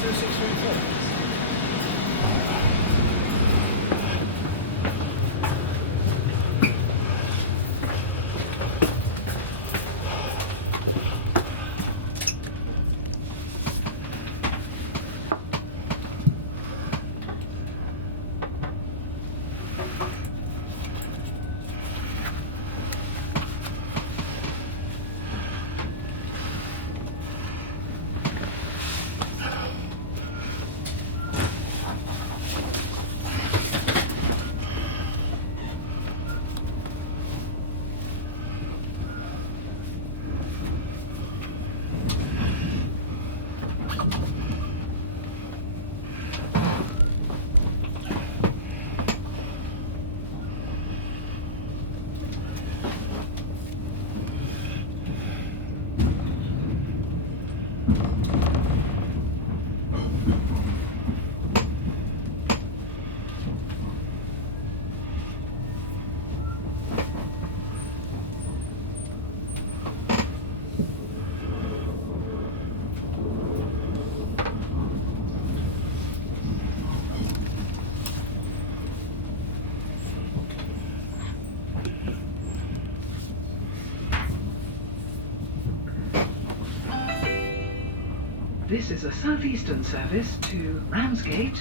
2634. This is a Southeastern service to Ramsgate.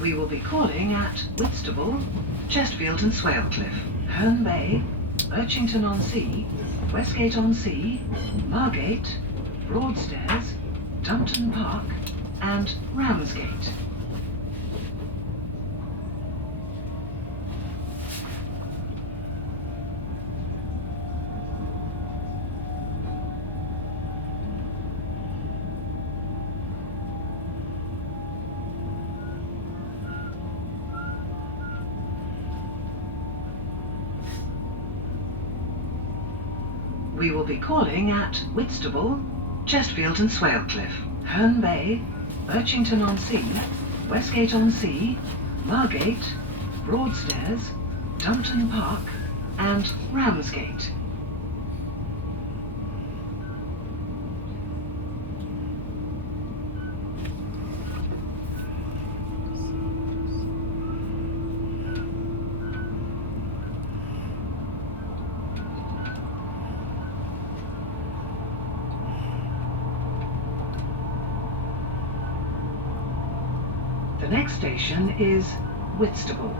We will be calling at Whitstable, Chestfield and Swalecliffe, Herne Bay, Birchington-on-Sea, Westgate-on-Sea, Margate, Broadstairs, Dumpton Park and Ramsgate. We will be calling at Whitstable, Chestfield and Swalecliffe, Herne Bay, Birchington-on-Sea, Westgate-on-Sea, Margate, Broadstairs, Dumpton Park and Ramsgate. The next station is Whitstable.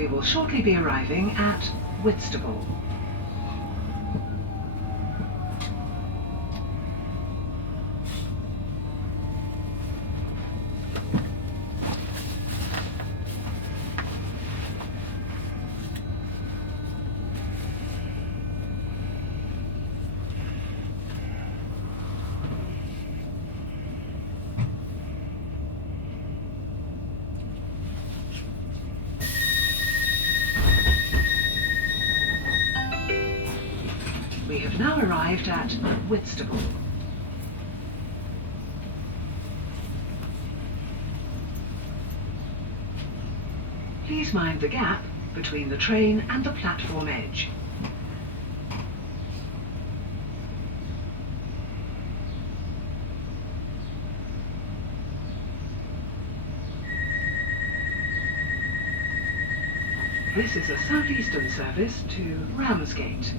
We will shortly be arriving at Whitstable. We have now arrived at Whitstable. Please mind the gap between the train and the platform edge. This is a Southeastern service to Ramsgate.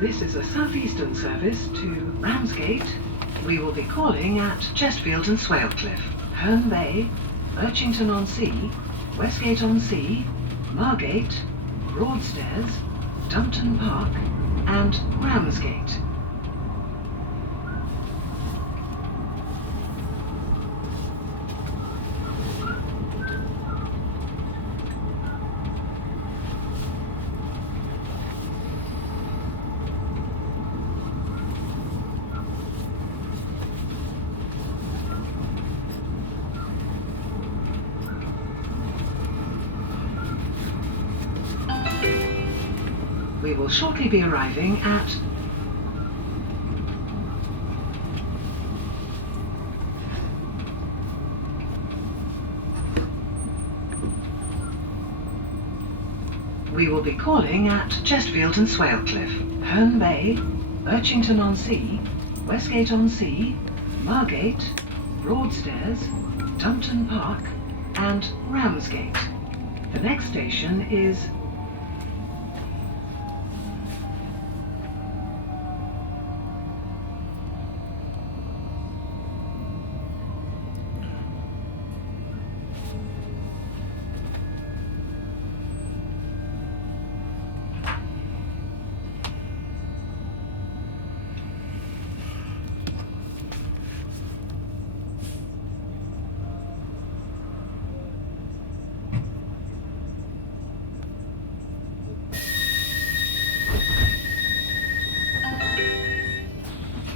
This is a Southeastern service to Ramsgate. We will be calling at Chestfield and Swalecliffe, Herne Bay, Birchington-on-Sea, Westgate-on-Sea, Margate, Broadstairs, Dumpton Park and Ramsgate. We will shortly be arriving at We will be calling at Chestfield and Swalecliffe, Herne Bay, Birchington-on-Sea, Westgate-on-Sea, Margate, Broadstairs, Dumpton Park and Ramsgate. The next station is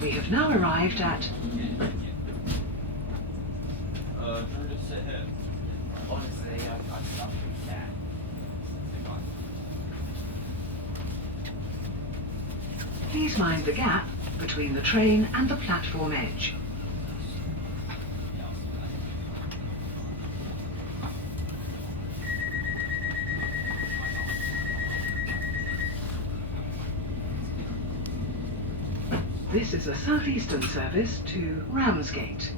We have now arrived at Please mind the gap between the train and the platform edge. This is a Southeastern service to Ramsgate.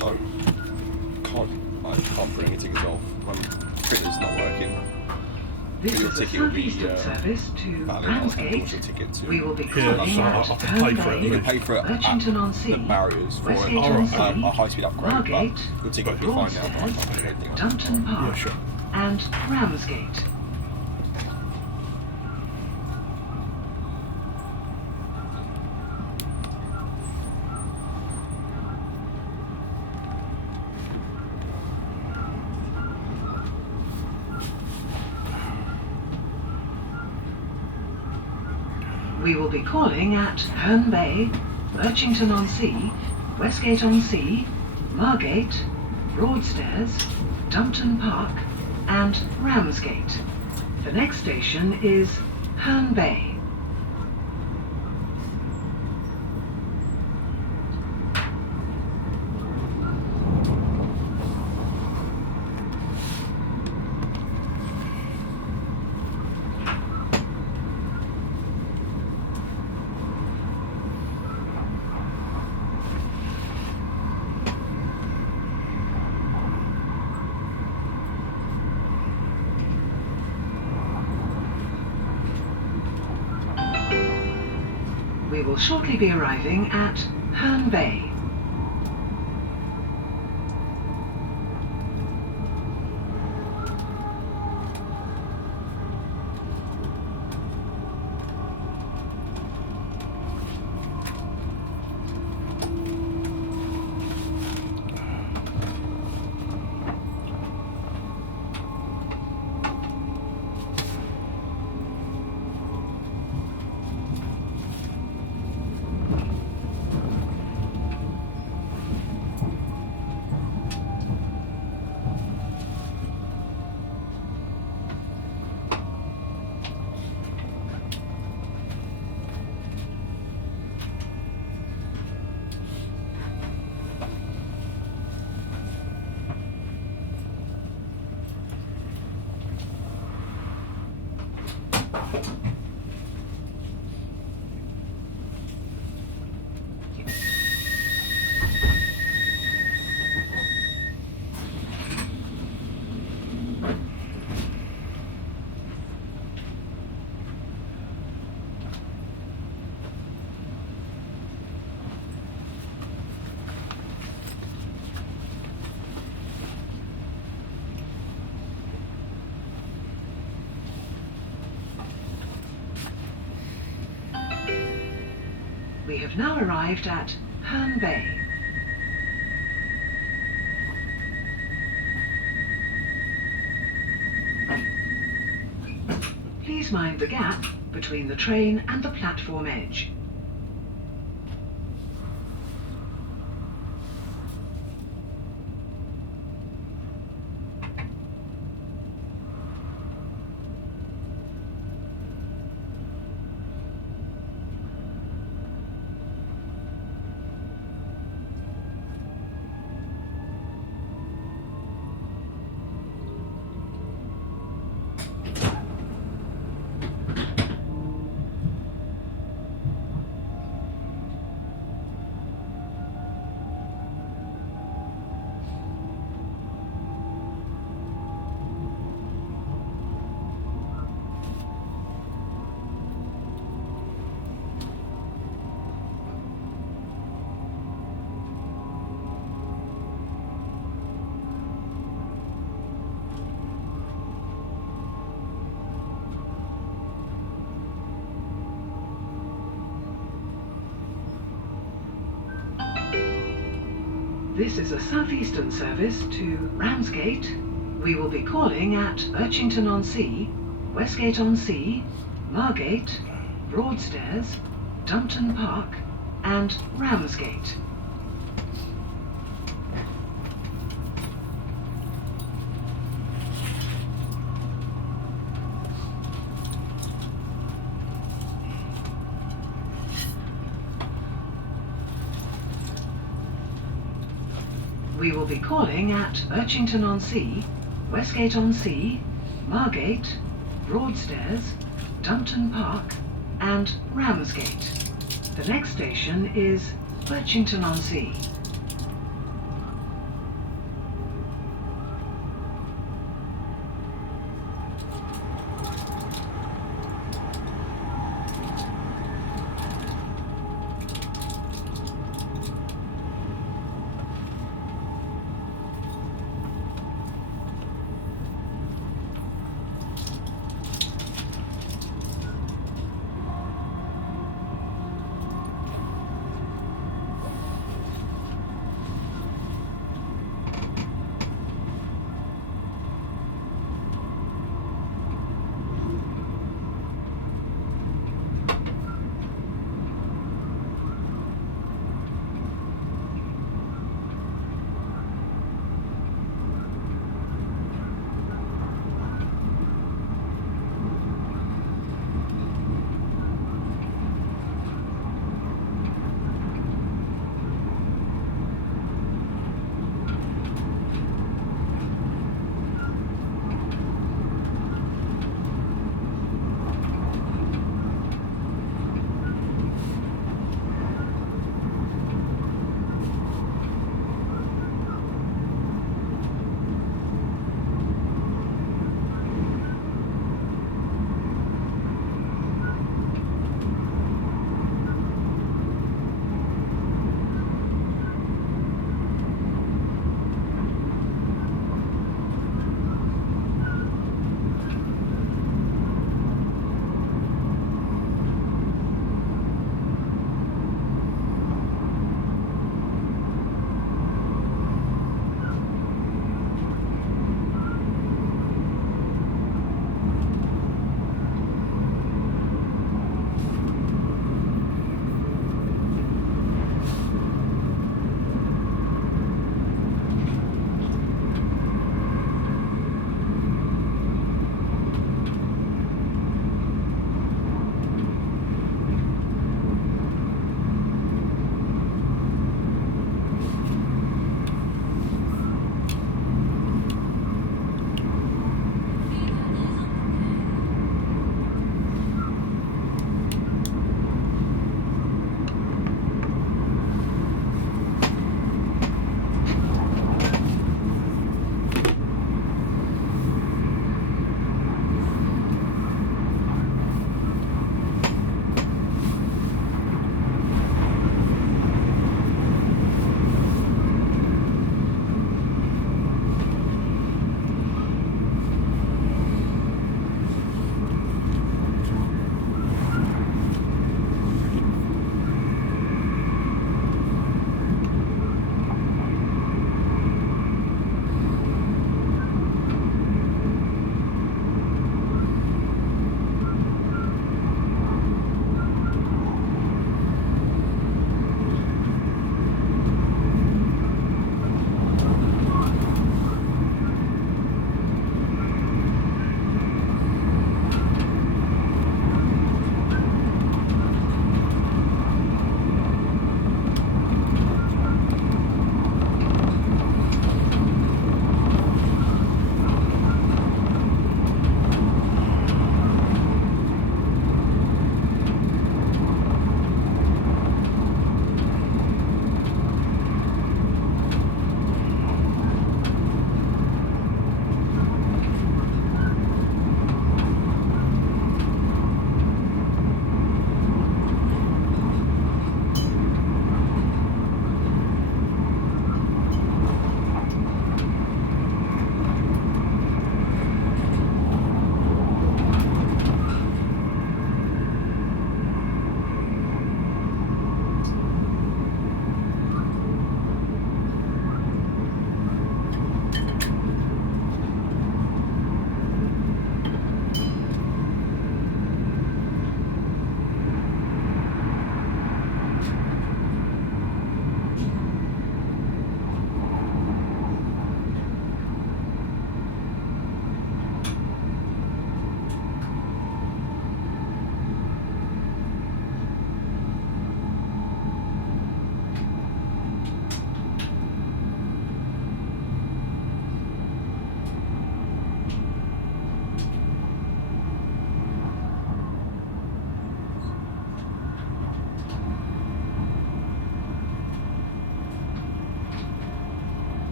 So I can't bring a ticket off when printer's not working. This Your is a ticket will be Southeastern service to valid. Ramsgate. Your ticket to We will be Yeah, calling so I at can pay Herne for it. Bay, You can pay for it at Birchington-on-Sea, the barriers for Westgate-on-Sea, a high-speed upgrade, Margate, but your ticket will be fine now. But I Broadstairs, can't do anything else. Dumpton Park, Yeah, sure. and Ramsgate. We will be calling at Herne Bay, Birchington-on-Sea, Westgate-on-Sea, Margate, Broadstairs, Dumpton Park, and Ramsgate. The next station is Herne Bay. We will shortly be arriving at Herne Bay. We have now arrived at Herne Bay. Please mind the gap between the train and the platform edge. This is a Southeastern service to Ramsgate. We will be calling at Birchington-on-Sea, Westgate-on-Sea, Margate, Broadstairs, Dumpton Park, and Ramsgate. We will be calling at Birchington-on-Sea, Westgate-on-Sea, Margate, Broadstairs, Dumpton Park, and Ramsgate. The next station is Birchington-on-Sea.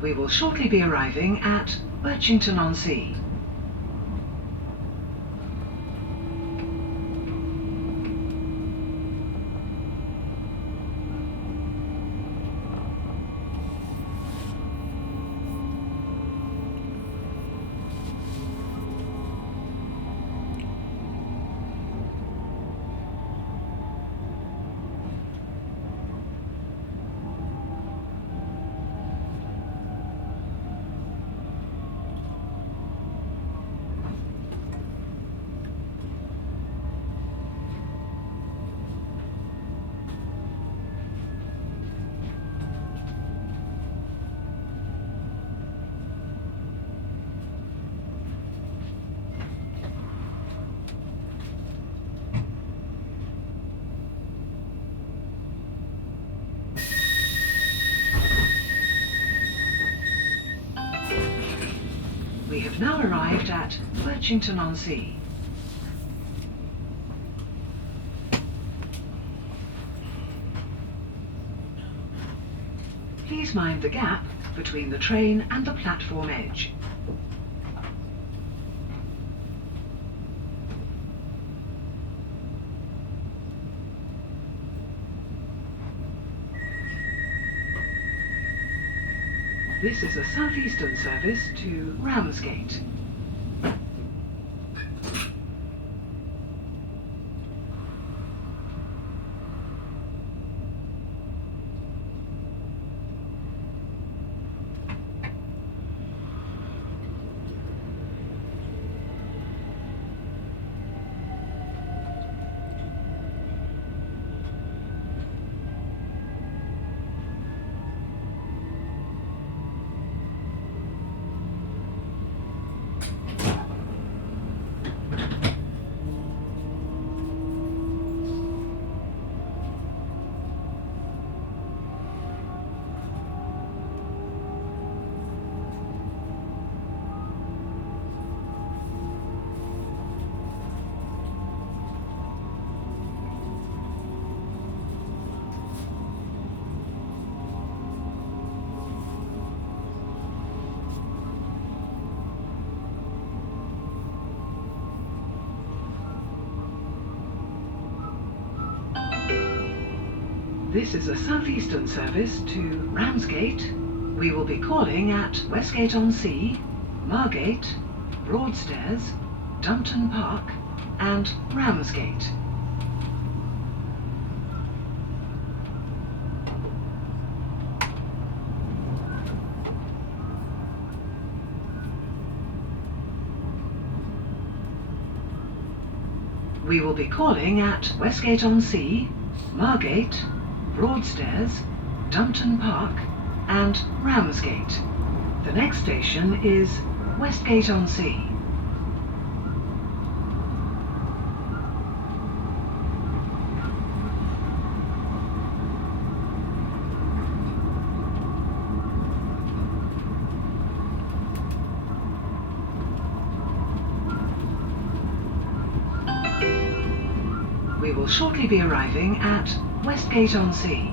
We will shortly be arriving at Birchington-on-Sea. We have now arrived at Birchington-on-Sea. Please mind the gap between the train and the platform edge. This is a Southeastern service to Ramsgate. This is a Southeastern service to Ramsgate. We will be calling at Westgate-on-Sea, Margate, Broadstairs, Dumpton Park and Ramsgate. We will be calling at Westgate-on-Sea, Margate, Broadstairs, Dumpton Park and Ramsgate. The next station is Westgate-on-Sea. We will shortly be arriving at Westgate-on-Sea.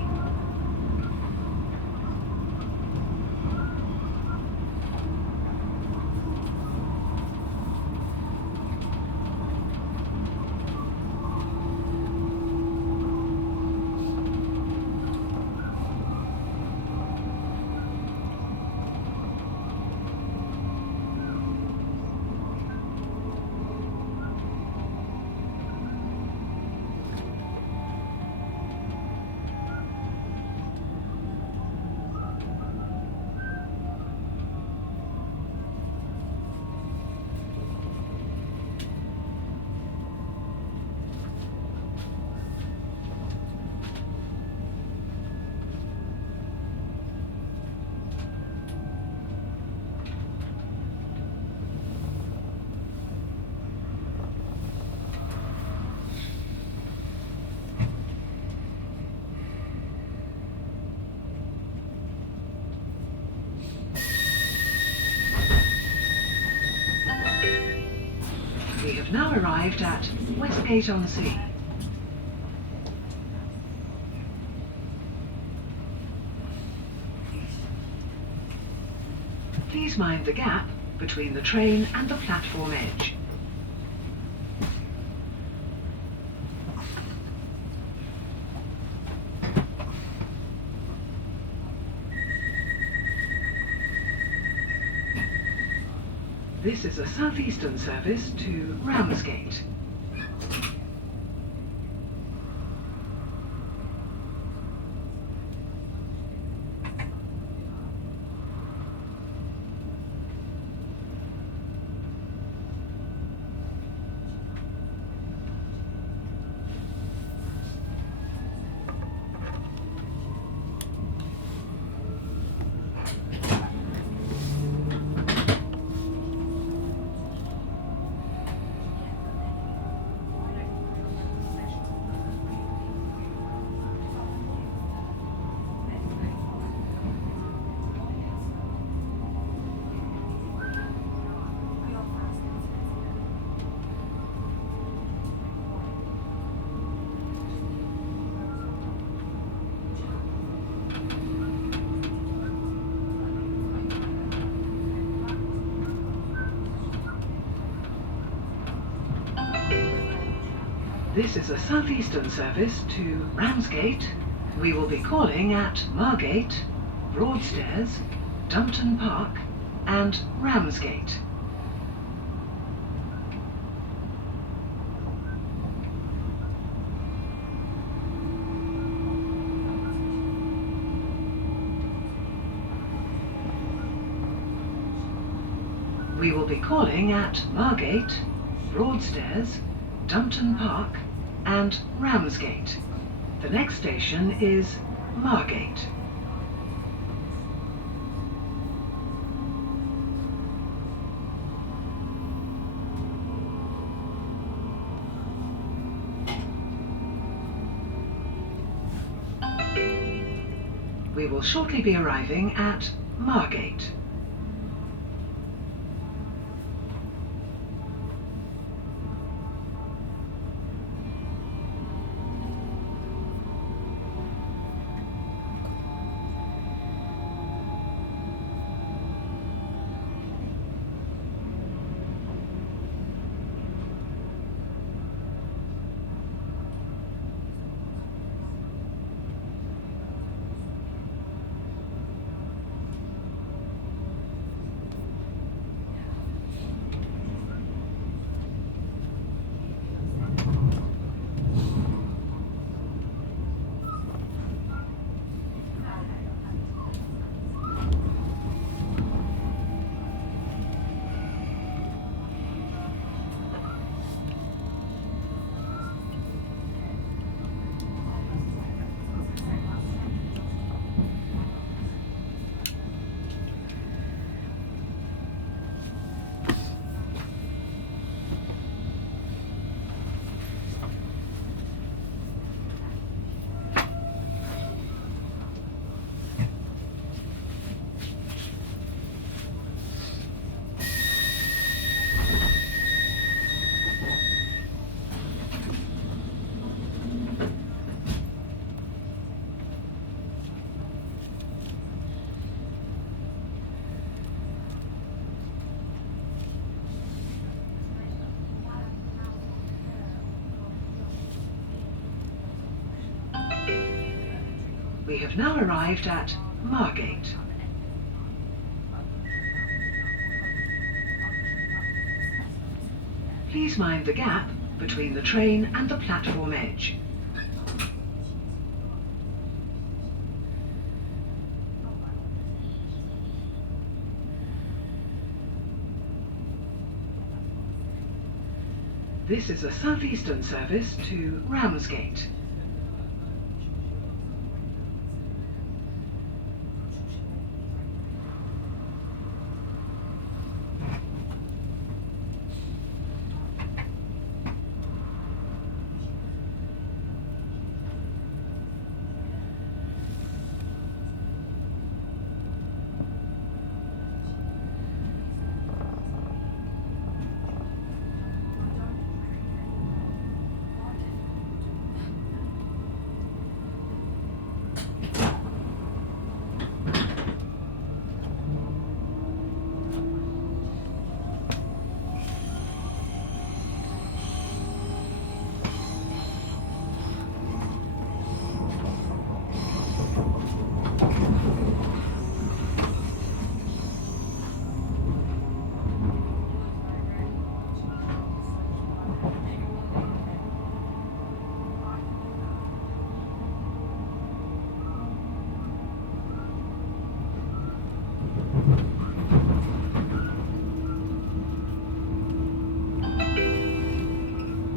We have now arrived at Westgate-on-Sea. Please mind the gap between the train and the platform edge. This is a Southeastern service to Ramsgate. This is a Southeastern service to Ramsgate. We will be calling at Margate, Broadstairs, Dumpton Park and Ramsgate. We will be calling at Margate, Broadstairs, Dumpton Park and Ramsgate. The next station is Margate. We will shortly be arriving at Margate. We have now arrived at Margate. Please mind the gap between the train and the platform edge. This is a Southeastern service to Ramsgate.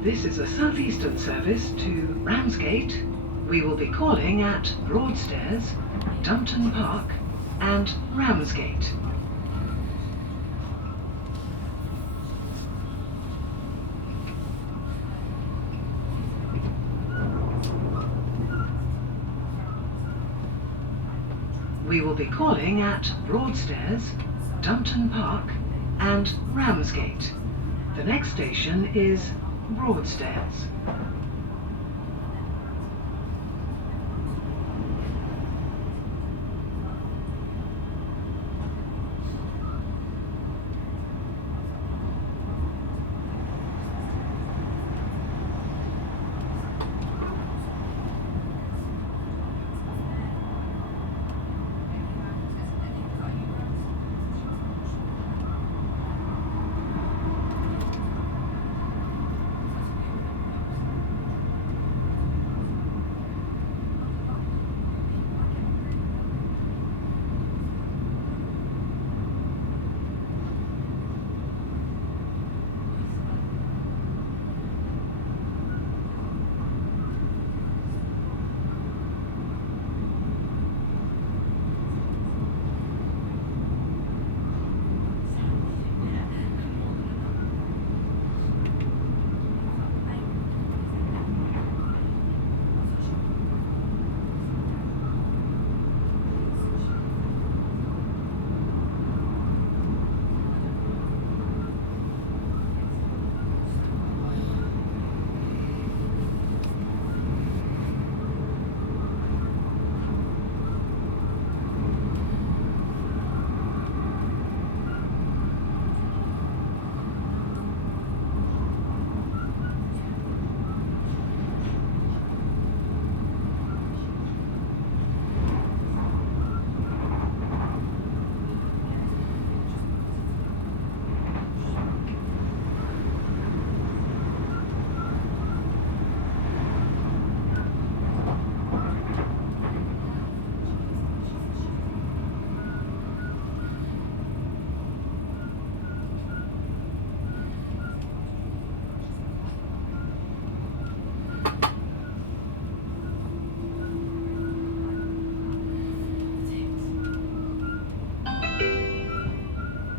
This is a Southeastern service to Ramsgate. We will be calling at Broadstairs, Dumpton Park and Ramsgate. We will be calling at Broadstairs, Dumpton Park and Ramsgate. The next station is Broadstairs.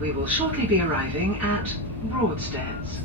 We will shortly be arriving at Broadstairs.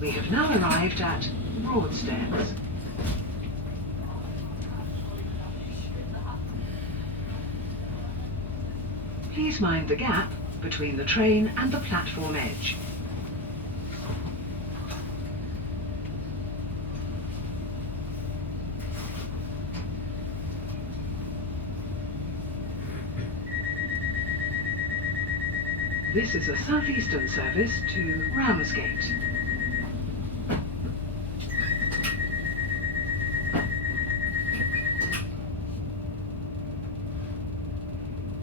We have now arrived at Broadstairs. Please mind the gap between the train and the platform edge. This is a Southeastern service to Ramsgate.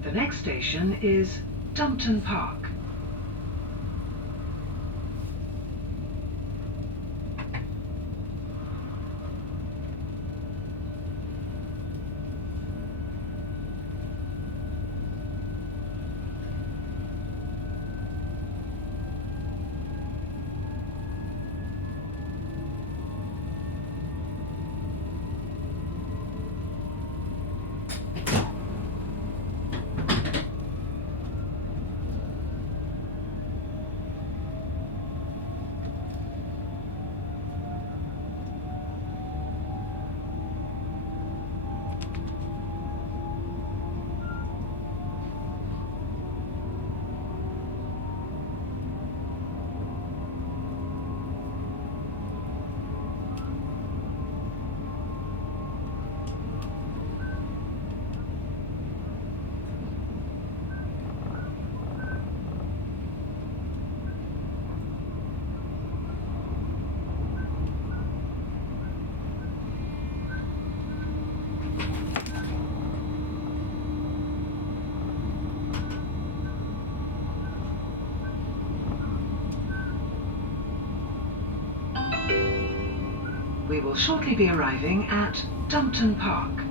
The next station is Dumpton Park. We will shortly be arriving at Dumpton Park.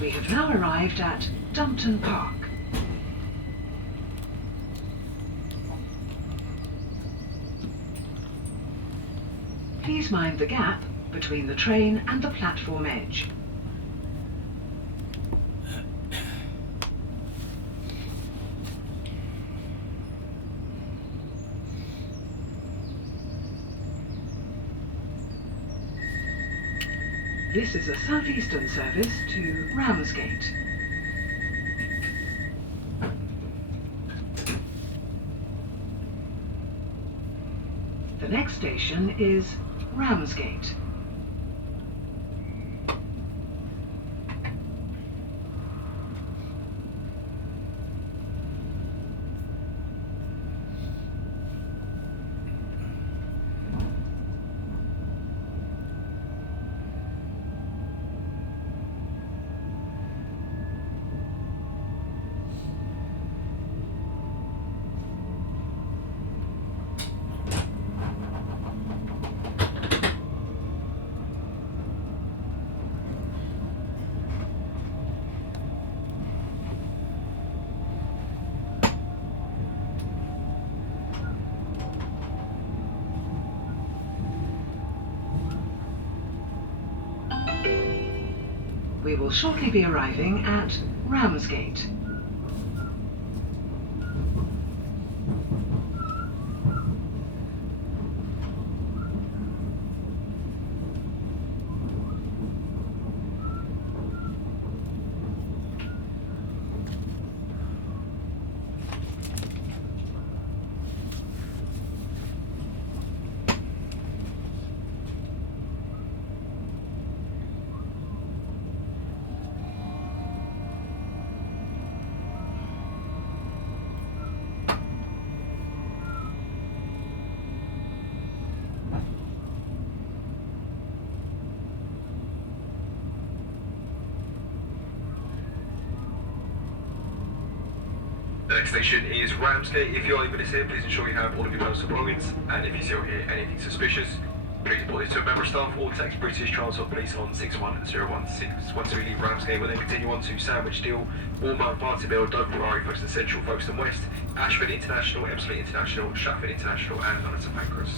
We have now arrived at Dumpton Park. Please mind the gap between the train and the platform edge. This is a Southeastern service to Ramsgate. The next station is Ramsgate. We will shortly be arriving at Ramsgate. The next station is Ramsgate. If you are leaving us here, please ensure you have all of your personal belongings, and if you see or hear anything suspicious, please report this to a member of staff or text British Transport Police on 61016. Once we leave Ramsgate, we'll then continue on to Sandwich Deal, Walmer, Barnsley, Dover, Priory, Folkestone Central, Folkestone West, Ashford International, Ebbsfleet International, Stratford International, and London St Pancras.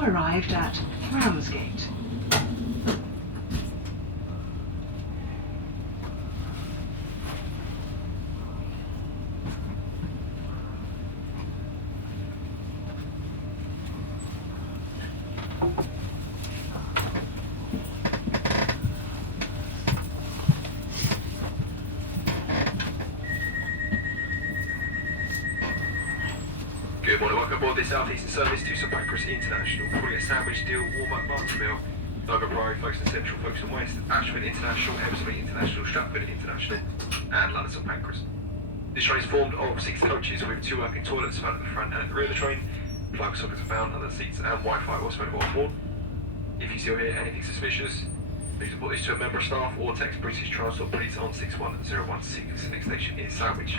now arrived at Ramsgate. Good morning, welcome aboard this Southeastern service to St Pancras International. Calling it Sandwich, Deal, Walmer, Martinville, Priory, Folkestone Central, Folkestone West, Ashford International, Ebbsfleet International, Stratford International, and London St Pancras. This train is formed of 6 coaches with 2 working toilets found at the front and at the rear of the train. Plug sockets are found under the seats and Wi-Fi also available on board. If you still hear anything suspicious, please report this to a member of staff or text British Transport Police on 61016. The next station is Sandwich.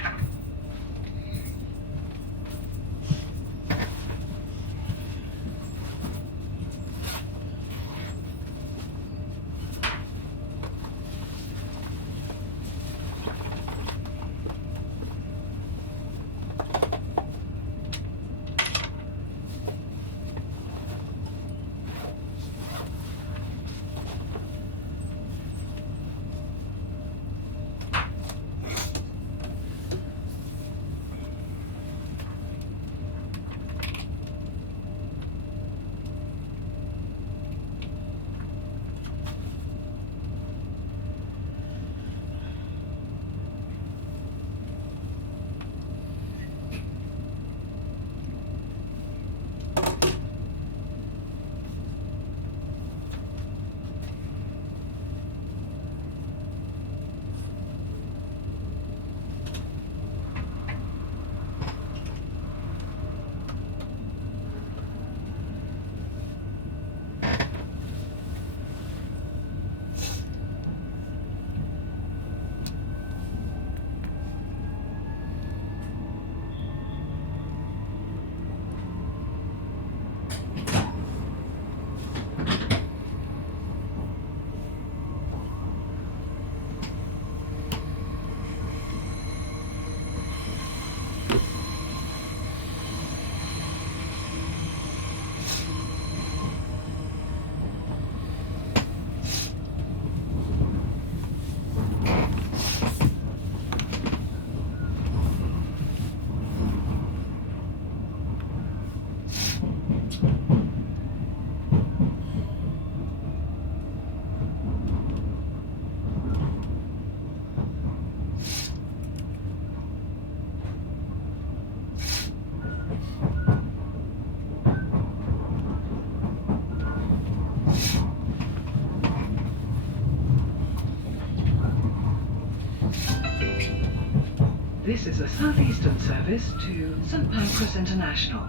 This is a Southeastern service to St Pancras International.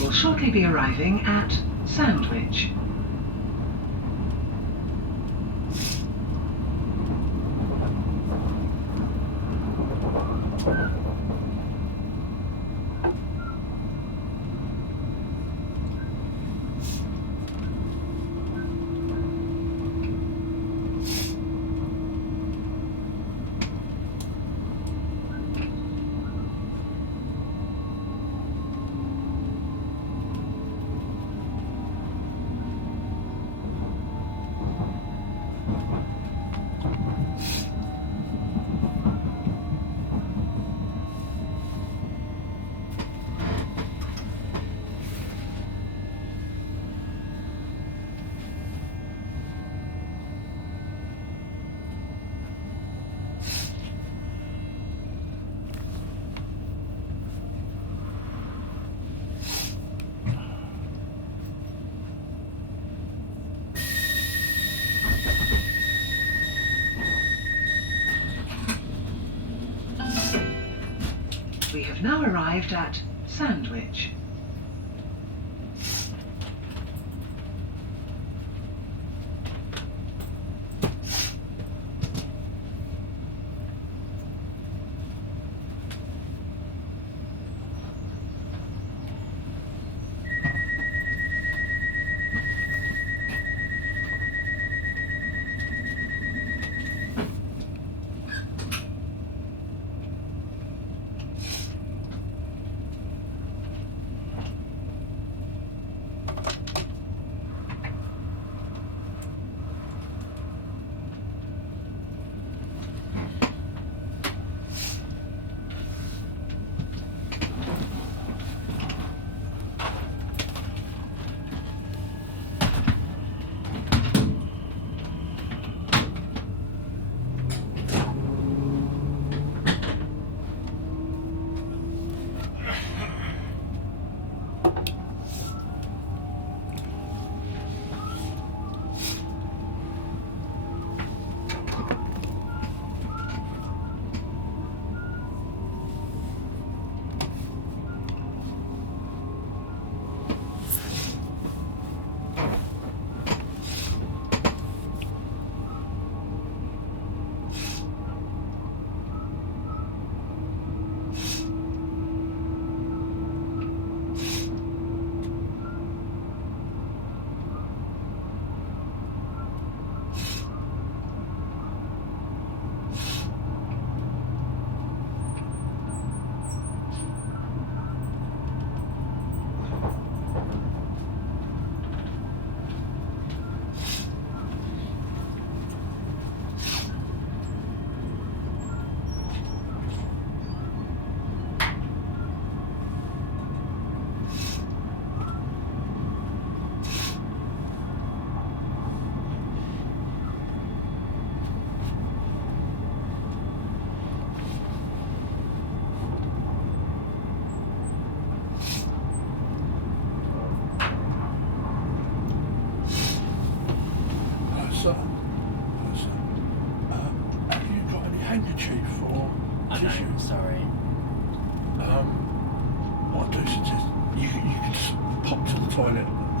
will shortly be arriving at Sandwich. We have now arrived at Sandwich.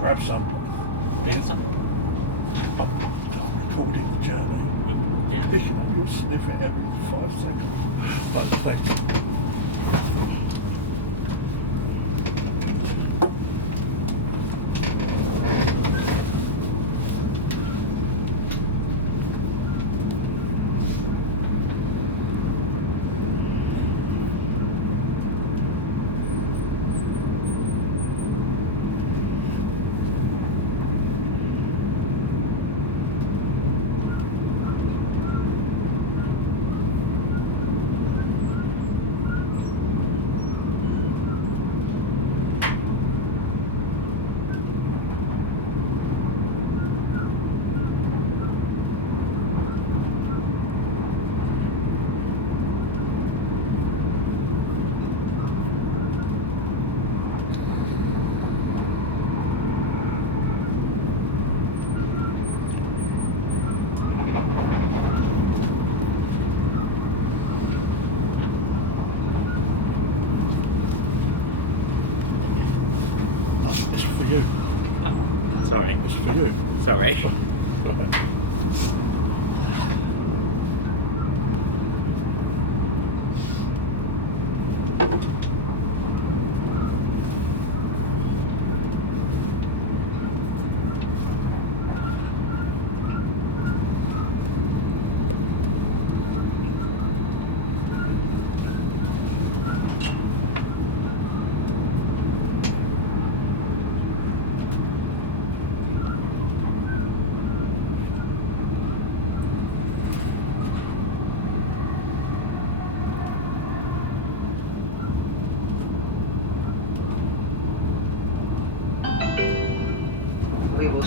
Grab some. Yes. I'm recording the journey. Yeah. Picking up your sniff it every 5 seconds. But thanks.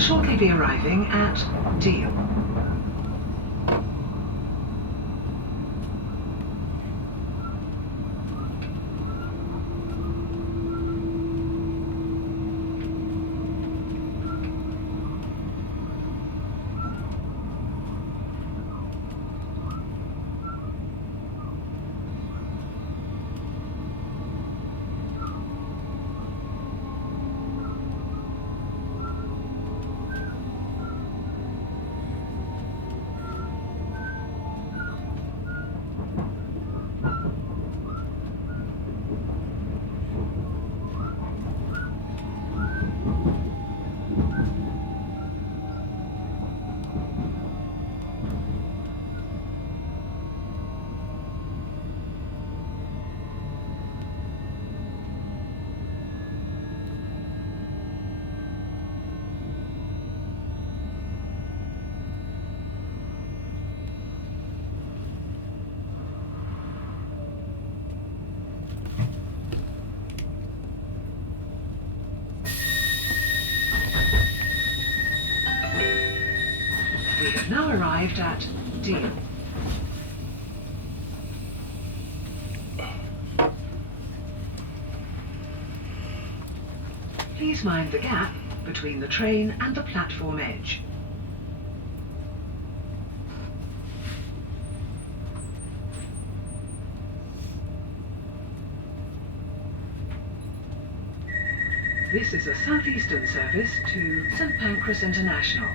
shortly be arriving at Deal. We have now arrived at Deal. Please mind the gap between the train and the platform edge. This is a Southeastern service to St Pancras International.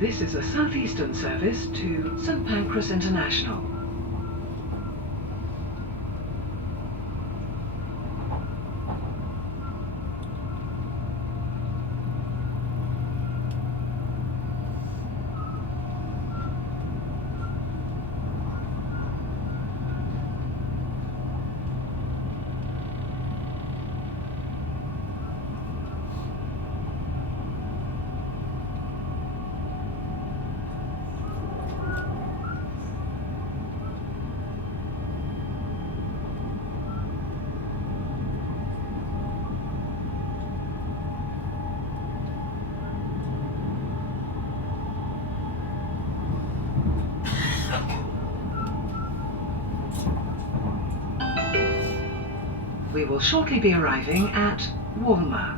This is a Southeastern service to St Pancras International. We will shortly be arriving at Walmer.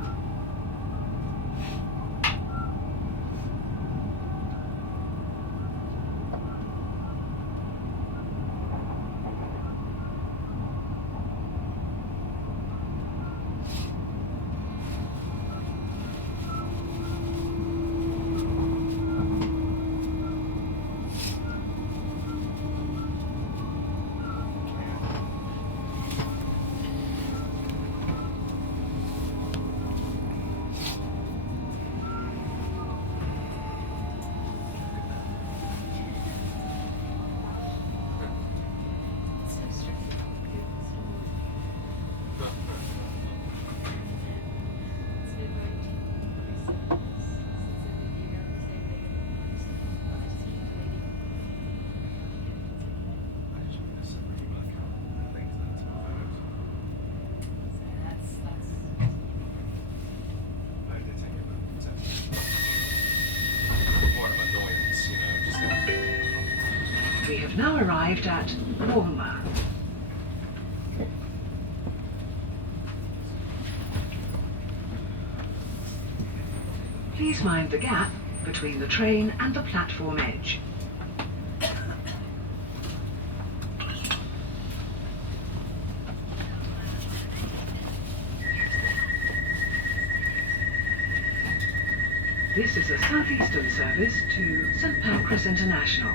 We have now arrived at Walmer. Please mind the gap between the train and the platform edge. This is a Southeastern service to St Pancras International.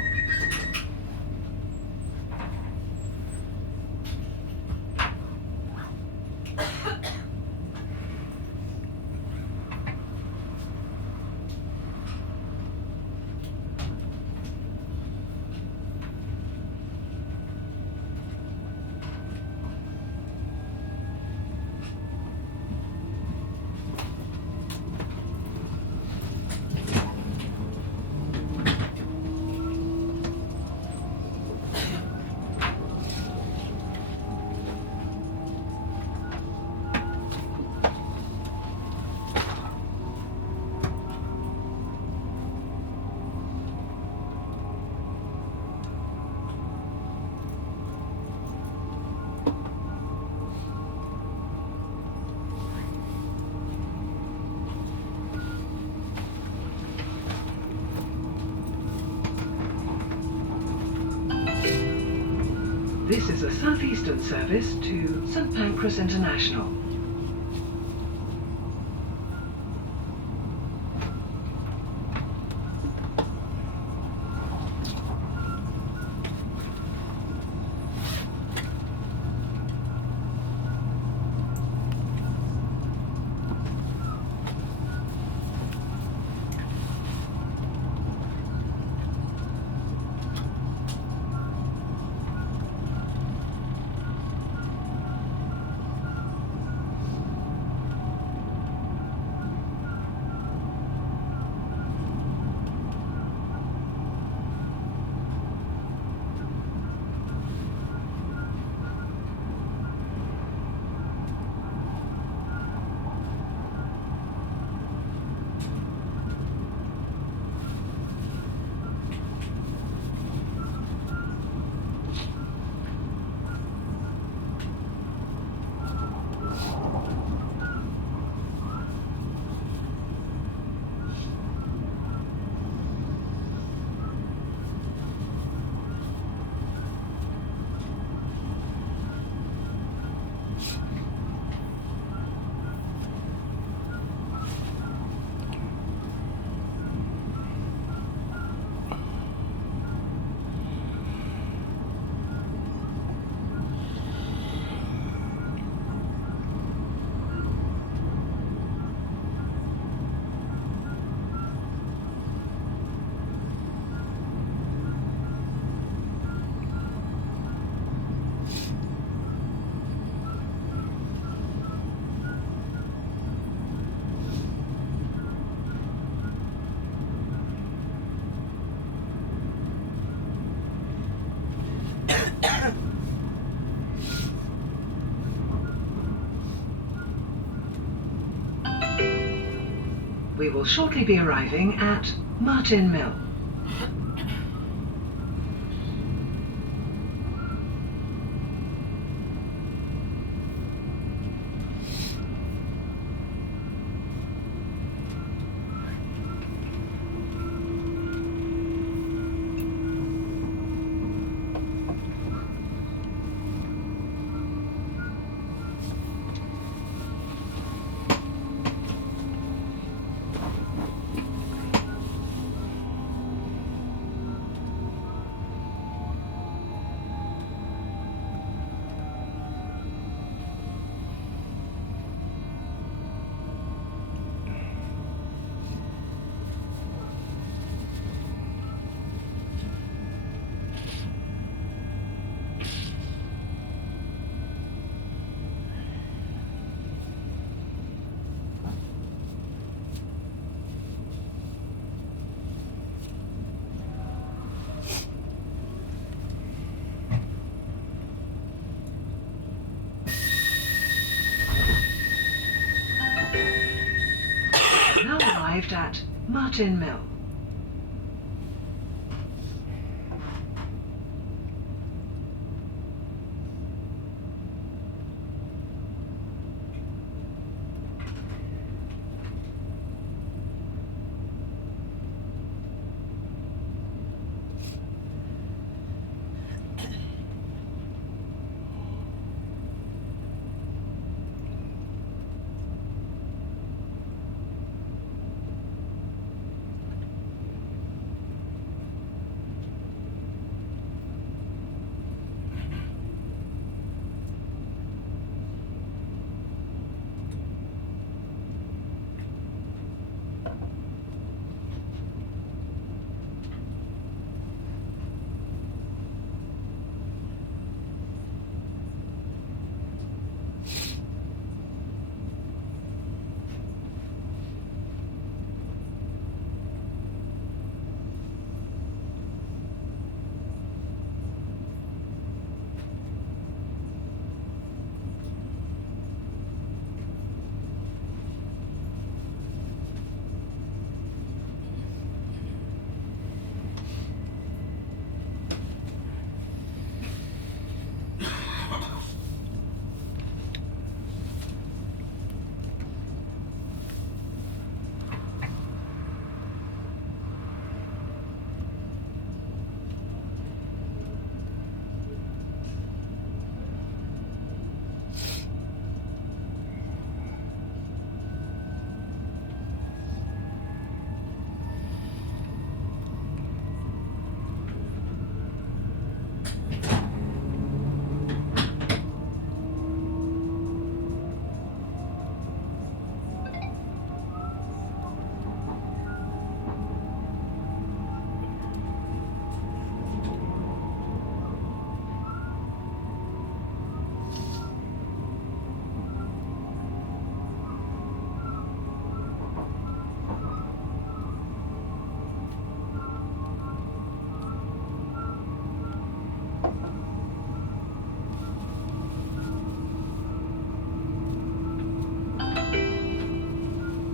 This is a Southeastern service to St Pancras International. We will shortly be arriving at Martin Mill. Now arrived at Martin Mill.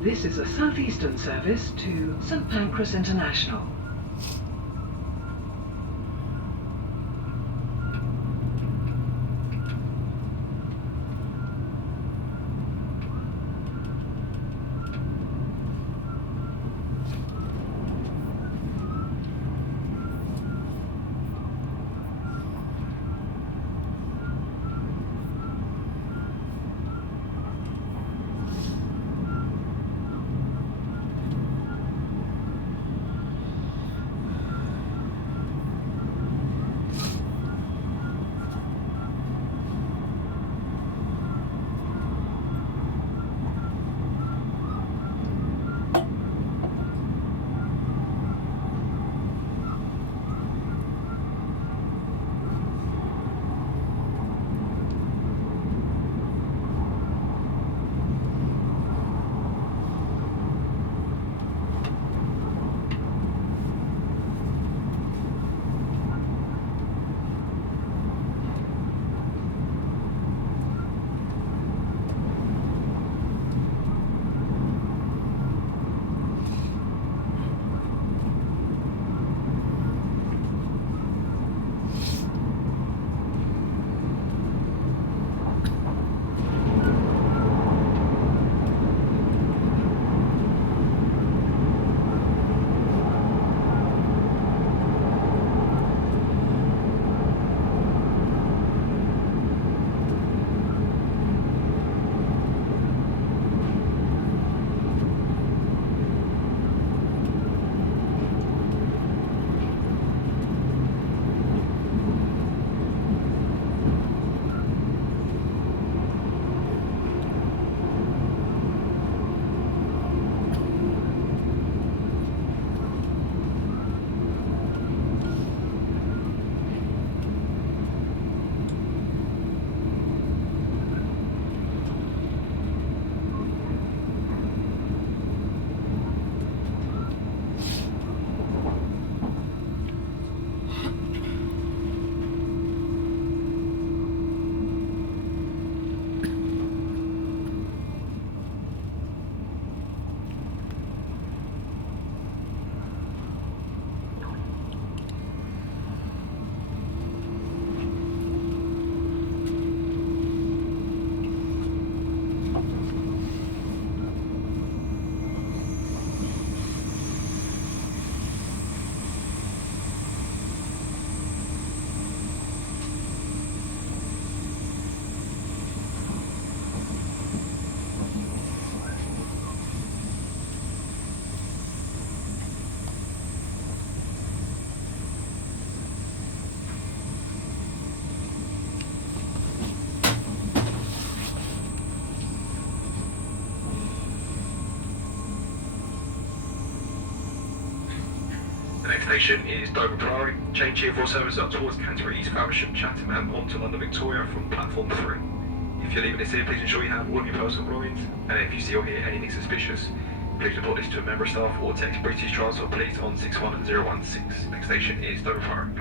This is a Southeastern service to St Pancras International. Next station is Dover Priory. Change here for service up towards Canterbury, East Faversham, Chatham and on to London Victoria from platform 3. If you're leaving this here, please ensure you have all of your personal belongings, and if you see or hear anything suspicious, please report this to a member of staff or text British Transport Police on 61016. Next station is Dover Priory.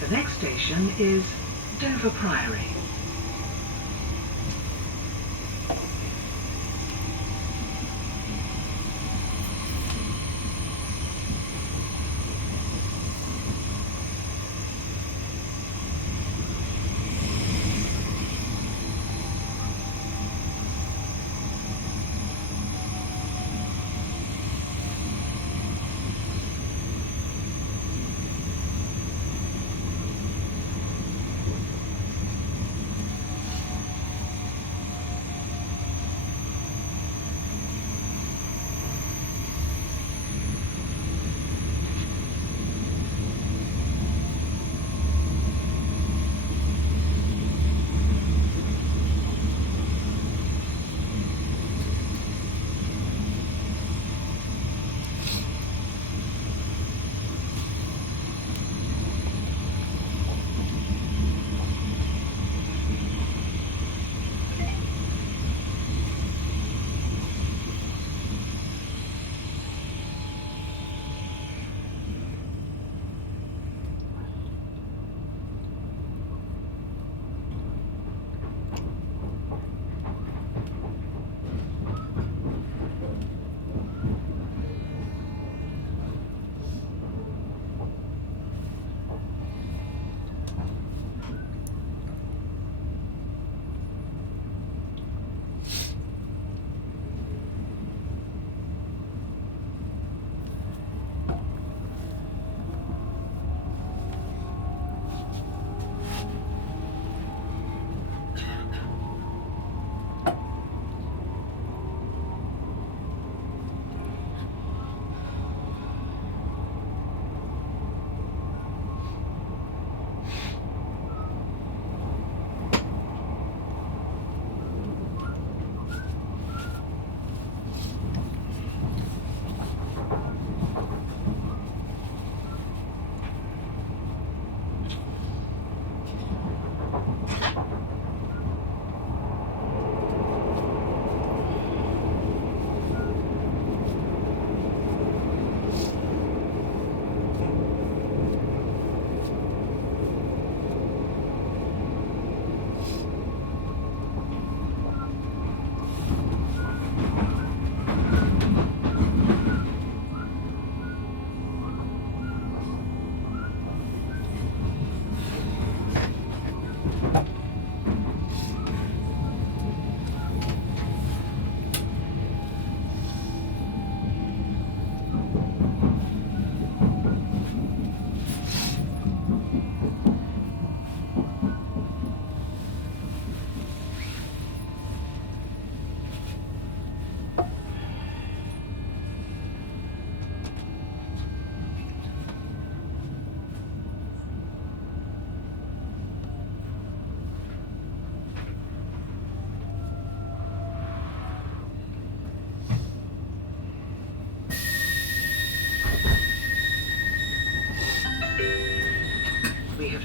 The next station is Dover Priory.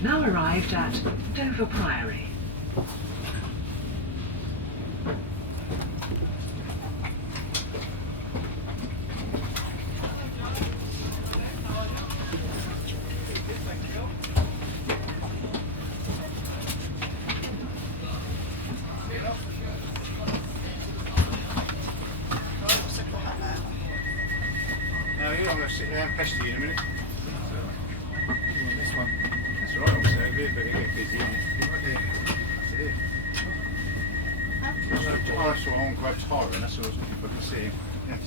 now arrived at Dover Priory. I'm going to sit down and pester you in a minute. This one. That's all right, obviously, over here, but it gets busy, isn't it? Right there. That's it. Oh, that's all. I want to grab Tyron, that's all. If I can see him. Yes.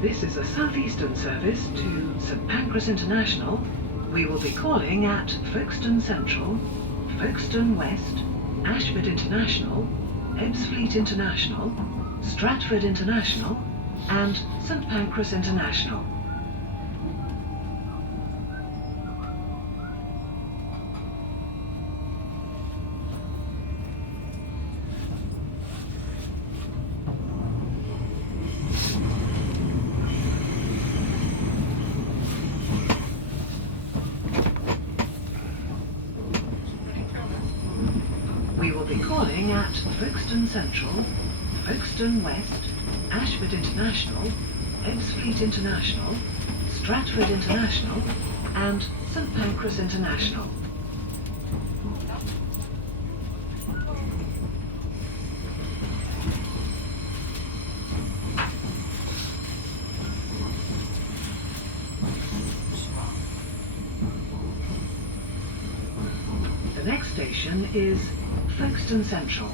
This is a Southeastern service to St Pancras International. We will be calling at Folkestone Central, Folkestone West, Ashford International, Ebbsfleet International, Stratford International, and St Pancras International. We will be calling at Folkestone Central, Folkestone West, Ashford International, Ebbsfleet International, Stratford International, and St Pancras International. The next station is Folkestone Central.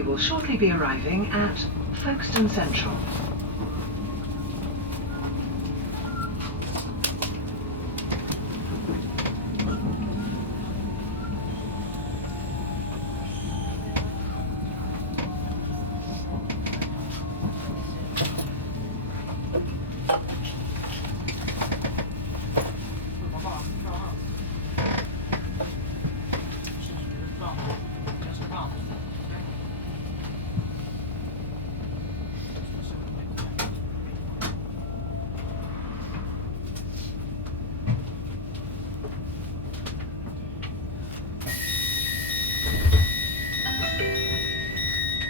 We will shortly be arriving at Folkestone Central.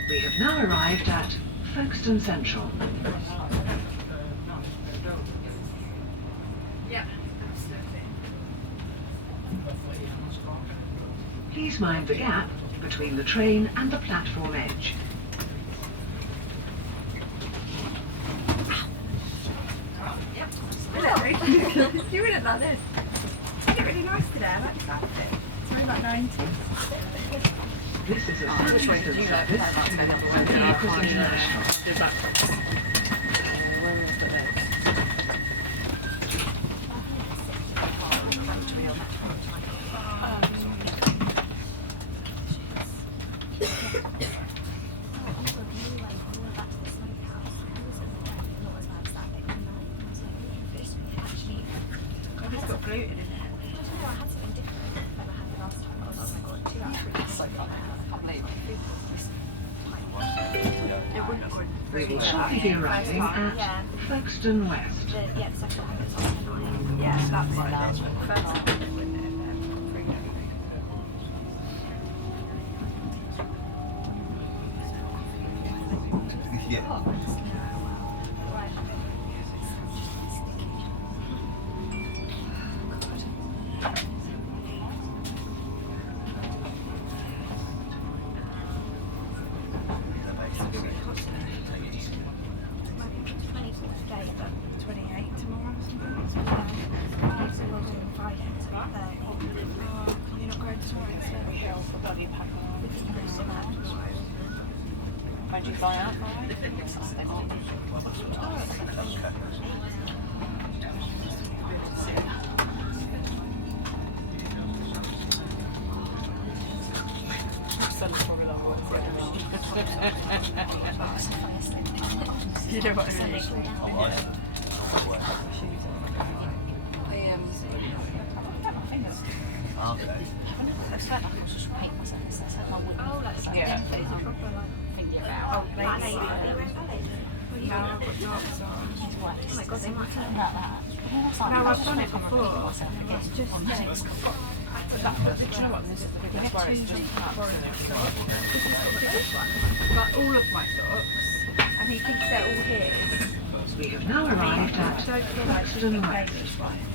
We have now arrived at Folkestone Central. Please mind the gap between the train and the platform edge. Hello. You wouldn't like this. I look really nice today. I like this outfit. It's very like 90s. This is a Southeastern service to St Pancras International. Where is the next? It's got gluten in it. I had something different than I had last time. I was like, oh my god, 2 out of 3 days. It wouldn't have gone. We will shortly be arriving at Folkestone West. Yeah, the second one is on. Yeah, that's it. First one, wouldn't it? Where'd you fly out? You know what I mean? Oh, that's like Yeah. those are proper like. Oh, ballet. No, I've got darks on. Oh my god, they might turn out that. No, I've done it before. It's just, yeah, it's got. Do you know what? This is the biggest worry. It's just But all of my socks, and he thinks they're all his. We have now arrived I at don't feel like she's Folkestone been West. paid twice.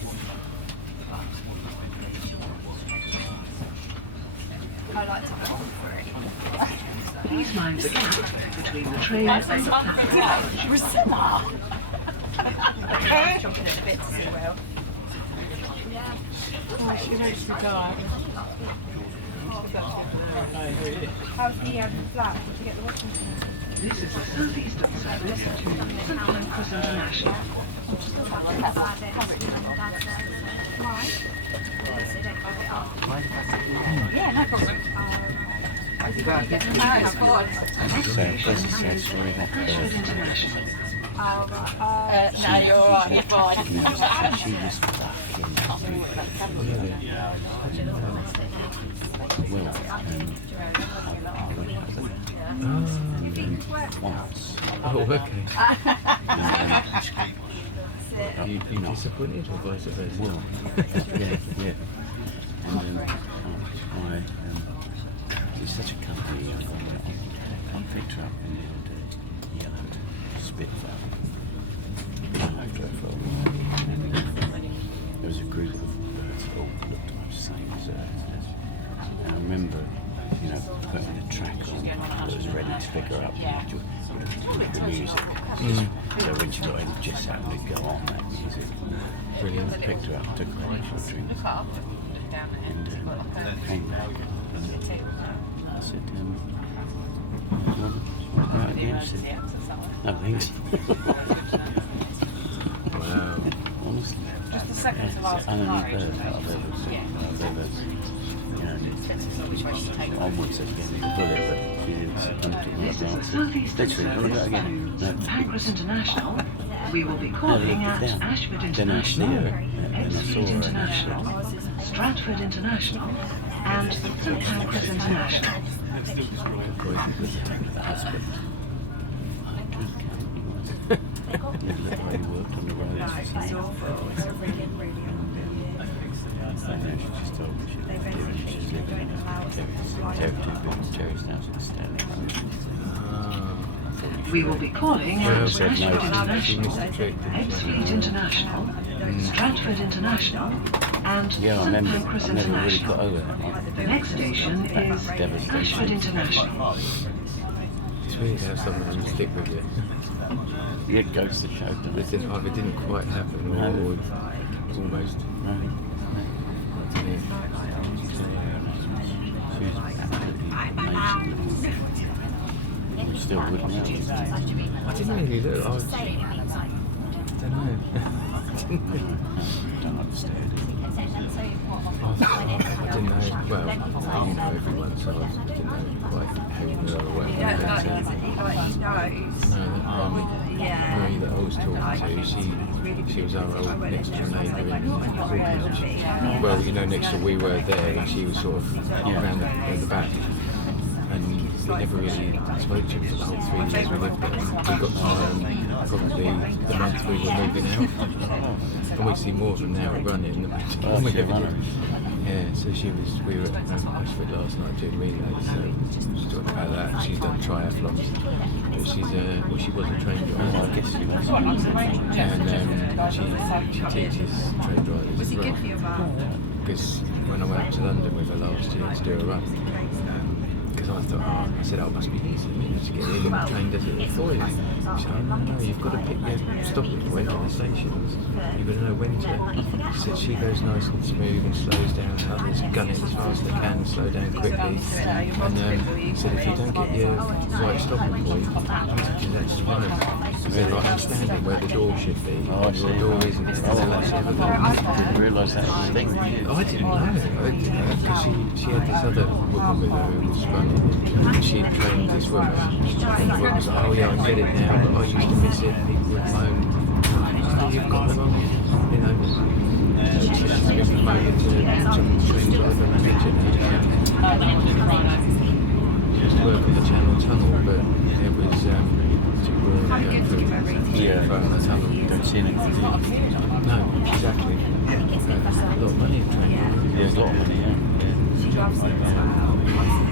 I like to have one for it. Please mind the gap between the train and the platform. Chopping it a bit to see well. Yeah. Oh, she makes me die. How's the flat? Did you get the washing machine? This is a Southeastern service to St Pancras International. Yeah, no problem. Ashford International. No, you're alright, you're fine. She was fucking once. Oh, okay. You disappointed or vice versa? Well, yeah. And it's such a company. I picked her up in the yellow Spitfire. I drove for a while. And there was a group of birds that all looked much the same as hers. And I remember, putting the track on that was ready to pick her up. The music. So when she got in, it just happened to go on that music. Brilliant. Picked her up, took her away for a drink, and came back. And I said, Right again, no thanks. Wow. Honestly. Just the second to last Only carriage. bird I've ever seen. I've ever, onwards at the end of the bullet, but she didn't succumb to This is the my Southeastern literally, look at that again. service to St Pancras International. We will be calling at Ashford International, Ebbsfleet International, Stratford International, and St Pancras International. The husband. He worked on the roads. It's awful. It's a really, really I know she just told me she lived here and she's living in Terry's house instead. We will be calling Well, at said no. Ashford She missed International, the trick, didn't she? Ebbsfleet International, Stratford International, and Yeah, I St remember. Pancras I never really got International. over that one. The next station is Devastating. Ashford International. It's weird how some of them stick with it. It goes to show, doesn't It it? didn't, either didn't quite happen or almost. No. Yeah. She was absolutely amazing. We still wouldn't know. I didn't really look. I don't know. Don't understand. I didn't know. Well, you know everyone, so I didn't know quite who they were. he knows. Marie that I was talking to, she was our old next door neighbour in Hawkinge. Well, you know, next door we were there, and she was sort of around at the back. And we never really spoke to him for the whole 3 years we lived there. We got to probably the month we were moving out. And we see more of them now at running than we she ever running. did. Yeah, so we were at Ashford last night doing relays, so she's talking about that. She's done triathlons, but she's she was a trained Oh, I driver, guess she was. and she teaches train drivers as well. Because when I went up to London with her last year to do a run, because I thought, I said, oh, it must be easy to get in. The train does it for you. She said, oh, no, you've got to pick your stopping point at the stations. You've got to know when to. She said she goes nice and smooth and slows down. Others gun it as fast as they can, slow down quickly. And said if you don't get your right stopping point, which is actually run. So like I'm standing where the door should be, Oh, I and see. the door isn't. It's actually I didn't realise that was a thing. I didn't know, because she had this other woman with her who was running, and she had trained this woman, and the woman was like, oh yeah, I get it now, but I used to miss it, people would moan, oh, you've got the wrong, you know, so she's been promoted to train driver manager now. She used to work on the Channel Tunnel, but it was, Yeah, from the tunnel. you don't see anything, do you? No, exactly. A lot of money in training. There's a lot of money, yeah.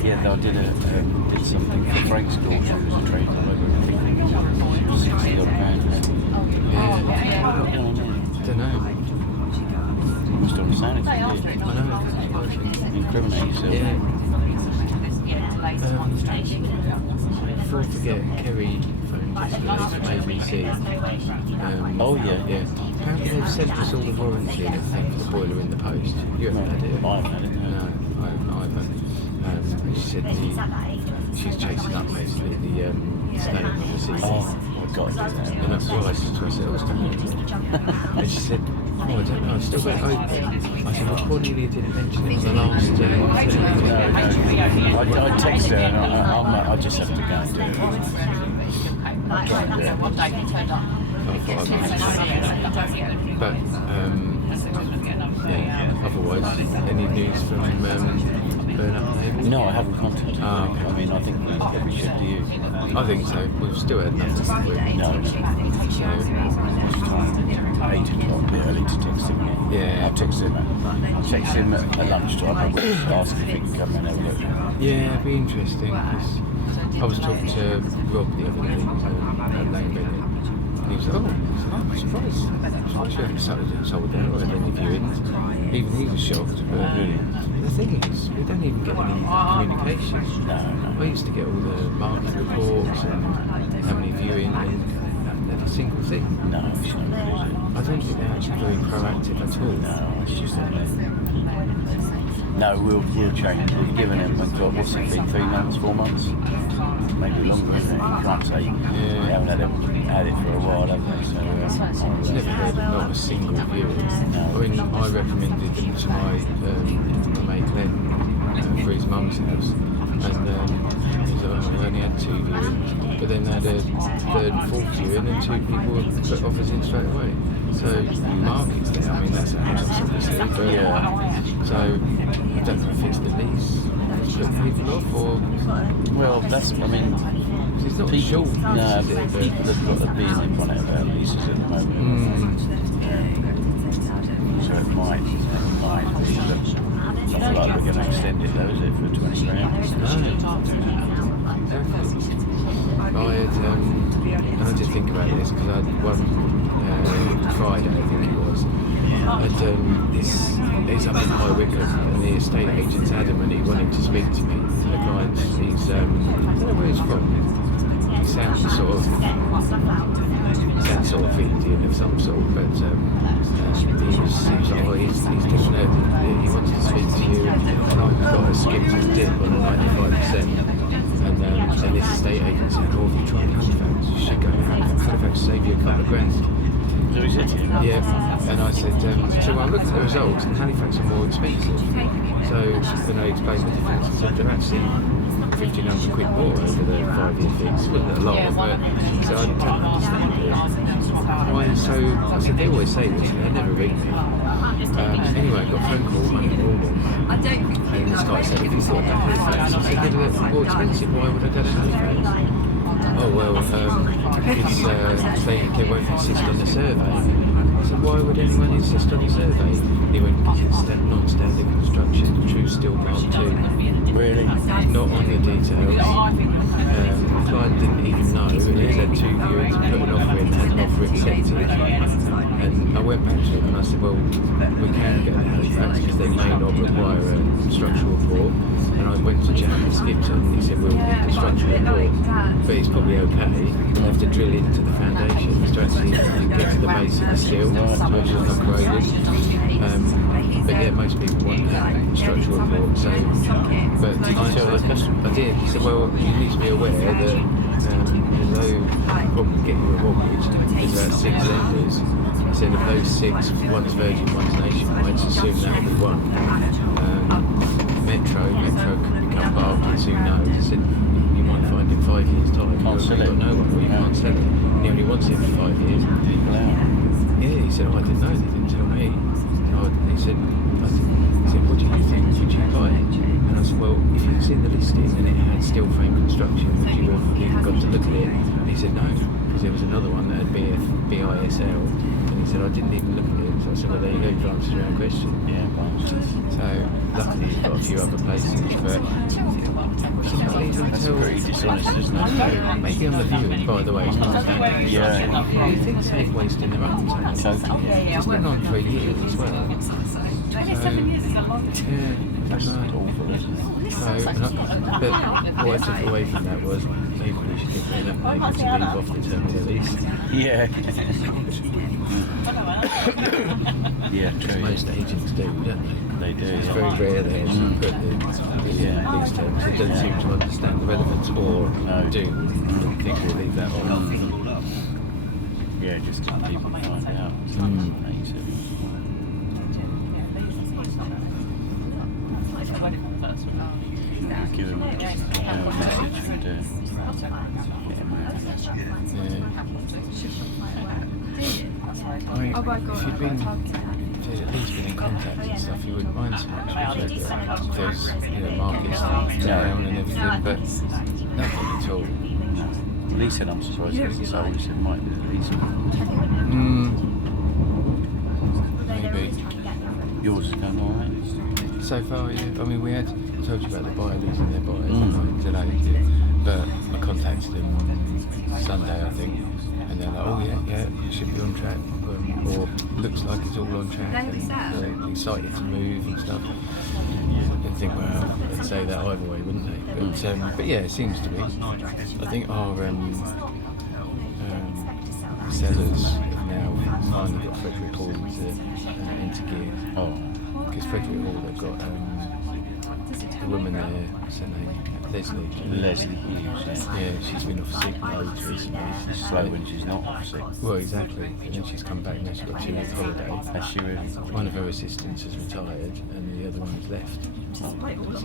Yeah, I did something for Frank's daughter, who was a trainer, she was 60 odd pounds. Yeah. Don't know. You still understand it, do you? I know. Incriminate yourself. Yeah. Before I forget, Kerry phoned yesterday from ABC. Oh, yeah. Apparently they've sent us all the warranty and everything for the boiler in the post. You haven't had it? I haven't had it, no. No, I haven't either. She said she's chasing up basically the state of the season. Oh, I've got to do that. And that's why I said to myself, and she said, oh, I don't know, I've still got it open. I said, well, Cornelia didn't mention it on the last No. I texted her and I just have to go and do it. I'll try and do it. But yeah, otherwise, any news from Burn Up Navy? No, I haven't contacted her. Oh, okay. I mean, I think we should do you. I think so. We've still had nothing, have we? No. It's time 8 o'clock, a bit early to text him. Yeah. I'll text him at lunchtime. I'll ask if he can come and have a look. Yeah, it'd be interesting, because I was talking to Rob the other day at Langbeck. He was like, oh, I'm surprised you haven't sold out or had any viewings. Even he was shocked, but the thing is, we don't even get any communication. No. I used to get all the market reports and how many viewing and never a single thing. No, it's not really. I don't think they're actually very proactive at all. No, it's just that No, we'll change. We've given him, what's it been, 3 months, 4 months? Maybe longer, isn't it? You can't say. We haven't had it for a while, have we? So, I've never heard of not a single viewing. I mean, I recommended them to my mate Glenn for his mum's house, and he said, oh, we only had 2 viewings, but then they had a 3rd and 4th viewing, and 2 people put offers in straight away. So market's there. I mean, that's a house, obviously, but so I don't know if it's the lease that's putting people off, or well, that's, I mean, it's not people, short. no, but people have got a bit on it about leases at the moment. So it might be that not like we're going to extend it though, is it, for 20 grand? No, exactly. I had, and I just think about this because I had one Friday, I think it was, and he's up in High Wycombe, and the estate agent's adamant he wanted to speak to me. The client, he's, I don't know where he's from. He sounds sort of Indian of some sort, but he was like, oh, he's definitely, he wants to speak to you, and I've got a skip to dip on a 95%. And this estate agent said, oh, if you try Halifax, you should go to Halifax. Halifax will save you a couple of grand. So he said to you? Yeah, and I said, well, I looked at the results, and Halifax are more expensive. So when I explained the difference, I said, they're actually 1,500 quid more over the 5-year fix. Wasn't a lot, but so I don't understand it. Why? So I said, they always say this, and they never ring me. Anyway, I got a phone call Monday morning, and this guy said, if you thought about Halifax, I said, they're more expensive, why would I go to Halifax? Oh well, it's, they won't insist on the survey. I said, why would anyone insist on the survey? He went, because it's non-standard construction, true steel Mark II. Really? Not on the details. The client didn't even know, and he's had 2 viewings and put an offer in, had an offer accepted. And I went back to him and I said, well, we can go to Halifax because they may not require a structural report. And I went to Jack Skipton and he said, we'll need the structural report, but it's probably okay. We'll have to drill into the foundations to actually get to the base of the steel, which is not corroded. But yeah, most people want a structural report. So, but I did. He said, well, you need to be aware that although probably get you a mortgage, there's about 6 lenders. I said, of those 6, one's Virgin, one's Nationwide, so assume that'll be one. Metro could become Barclays, who knows? I said, you might find in 5 years' time Can't sell it. You've got no one, or you can't sell it. He only wants it for 5 years. Yeah, he said, oh, I didn't know, they didn't tell me. He said, what do you think? Would you buy it? And I said, well, if you'd seen the listing and it had steel frame construction, would you have even got to look at it? And he said, no, because there was another one that had BISL, and he said, I didn't even look at it. So I said, well, there you go, you've answered your own question. Yeah, so luckily you've got a few other places, but that's pretty dishonest, isn't it? maybe on the viewing, by the way, it's not standard. Yeah. You think they're wasting their own time? Totally. It's been on 3 years as well. 27 years is a long time. Yeah, That's awful, isn't it? but what I took away from that was equally should give them able to leave off the term at least. Yeah. Yeah, true. Most agents do, don't they? They do. It's very rare they actually put these terms. They don't seem to understand the relevance, or do think they leave that on. Yeah, just to people find out. Makes it. Give them a message and get them If you'd been, if you'd at least been in contact and stuff, you wouldn't mind so much. If there's, markets down and everything, but nothing at all. no. Lee said, I'm surprised it wasn't sold. He said, might be the least one. Maybe. Yours is going alright? So far, yeah. I mean, we had told you about the buyer losing their buyers today, but I contacted them on Sunday, I think, and they're like, oh yeah, it should be on track, or looks like it's all on track, and they're excited to move and stuff. I think, well, they'd say that either way, wouldn't they? But yeah, it seems to be. I think our sellers have now finally got Frederick Hall into gear. Oh. Because Frederick Hall, they've got the woman there, what's her name? Leslie. Leslie Hughes. Yeah, she's been off sick loads recently. She's slow when she's not off sick. Well, exactly. And then she's come back now. She's got 2 weeks holiday. Has she really? One of her assistants has retired, and the other one's left.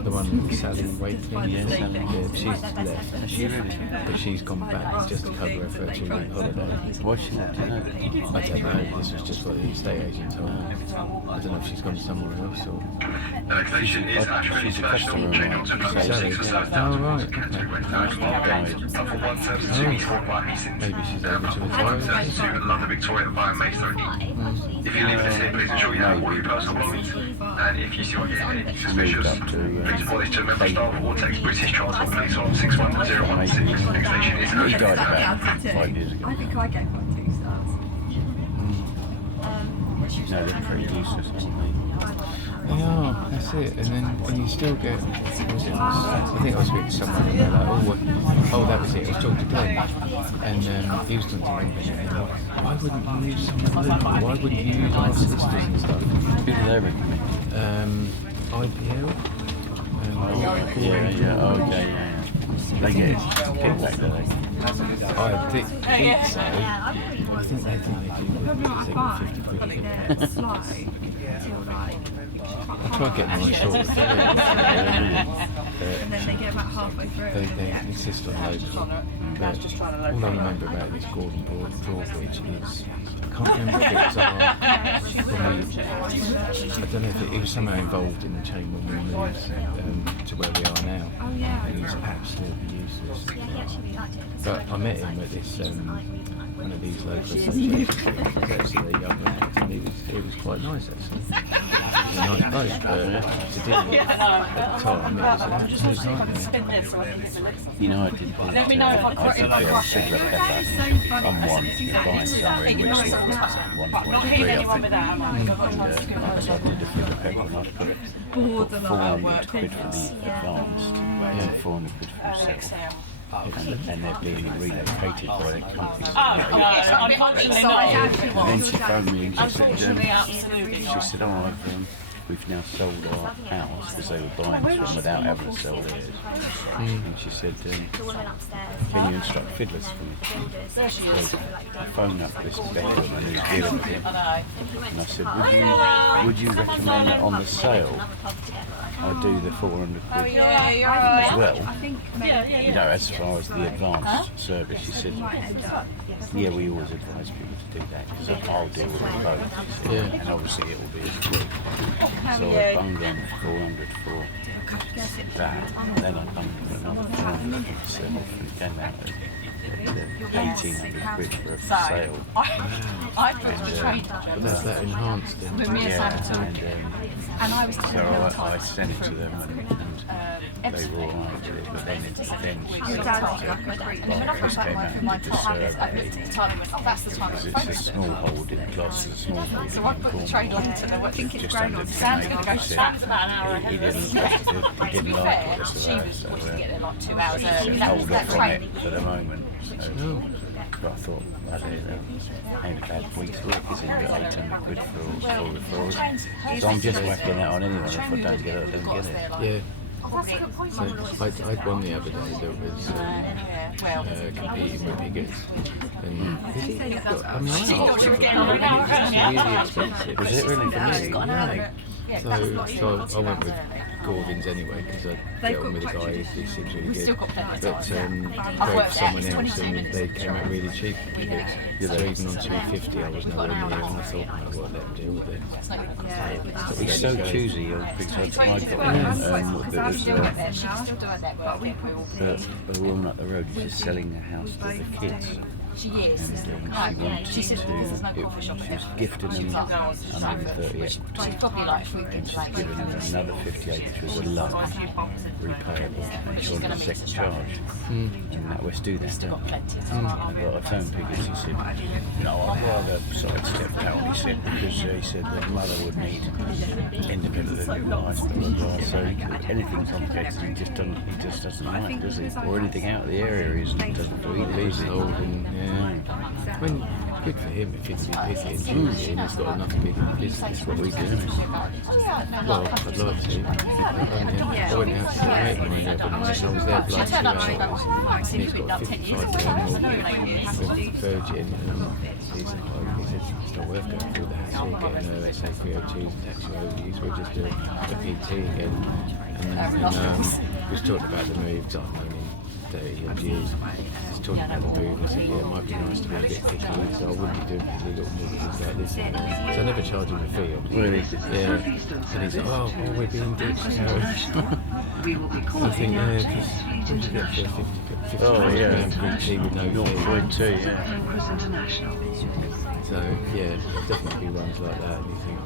The one Sally Wakeling. Yeah, Sally. Yeah, she's left. Has she really? But she's gone back just to cover her for a 2-week holiday. Why's she left? Do you know? I don't know. This was just what the estate agent told me. I don't know if she's gone somewhere else or. Next station is Ashford She's a International. customer Change on of to mine. number 6 for South Oh, right. Platform 1 service to East Walmer, Hastings. Maybe she's able to Platform retire. service to London Victoria via Maidstone. If you're leaving this here, please ensure you have all your personal belongings. And if you see or hear anything suspicious, please report this to a member of staff or text British Transport Police on 61016. Next station is He Ashford. died about 5 years ago. I think I get quite 2 stars. No, they're pretty useless, aren't they? They are, that's it. And then when you still get, what was it? I think I was speaking to someone and they're like, oh, that was it, I was talking to Glenn. And he was talking to me, and they're like, why wouldn't you use someone local? Why wouldn't you use our sisters and stuff? Who do they recommend? IPL? Yeah, okay, yeah. They get kickback, do they? I think so. I think they do because they got 50 quid kickback. I tried getting them on short of 30, And then they get about halfway through. they insist on local. But all I remember about this Gordon Broadbridge is, I can't remember if it was I don't know if it was somehow involved in the chain when we moved to where we are now. Oh yeah. And he was absolutely useless. But I met him at this one of these local associations. He was actually a young man, and it was quite nice actually. It was a nice boat, but to deal with at the time it was an absolute nightmare. You know, I did the Sigler Pepper on one, buying somewhere in Whitstable, 1.3 off it. I did a Sigler Pepper and I put 400 quid for the advanced and 400 quid for the sale. And they're being relocated by the company. And then she phoned me and she said, oh, we've now sold our house because they were buying this one without having to sell theirs. And she said, can you instruct fiddlers for me? So I phoned up this Beckham who's dealing with him. And I said, would you recommend that on the sale I do the 400 quid as well? You know, as far as the advanced service, she said, yeah, we always advise people to do that because I'll deal with it both. She said, and obviously it will be as quick. So I bunged on 400 for that, and then I bunged for another 400 for myself, and it came out at 1,800 quid for a sale. But that's that enhanced then. And so I sent it to them and they were all right with it, but then Chris came out and did the survey because it's a small hold in Gloucester, a small hold in Cornwall, just under the he didn't like it, so he said hold off on it for the moment. So, but I thought, I don't know, ain't a bad week's work, is it? 800 quid for referrals. So I'm just whacking that on anyone. If I don't get it, I don't get it. Yeah. So I had one the other day that was competing with Higgins. And I mean, I asked him for it. It's really expensive. Was it really? Yeah. So I went with Gordon's anyway because I get on with the guy who seems really good. But I went for someone else and they came out really cheap with it. So even on 250 I was nowhere near and I thought, oh, well, let them deal with it. He's so choosy because I got there was a woman up the road who's just selling a house to the kids. She is. And she said there's no coffee shop. She was gifting them 130 equity. She's probably like 3 And she's given them another 58, which was a loan, repayable. And she wanted a second charge. And that was do that, don't we? But I phoned Piggins, he said, no, I'd rather sidestep that one, he said, because he said the mother would need independent life, blah, blah, blah. So anything complicated, he just doesn't like, does he? Or anything out of the area, he doesn't do either. Leasehold and, yeah. When good for him if he's been picky and choosy and he's got enough big business. That's what we do. Well, I'd like to. I went out to mate of mine the other night and I was there for like 2 hours and he's got a 55 mortgage with Virgin and he said it's not worth going through the hassle of getting a SA302s and taxi overviews, we'll just do a PT again. And we was talking about the move, I've known him 30 odd years. He's talking about the move and I said, yeah, it might be nice to be a bit picky, so I wouldn't be doing picky little mortgages like this. So I never charge him a fee. Really? Yeah. And he's like, oh, we're being ditched now. We will be I calling think, at yeah, Ebbsfleet you get for International. 50 Oh, yeah. PT with no fee. 0.2, yeah. Pancras International. So yeah, definitely runs like that. And you think,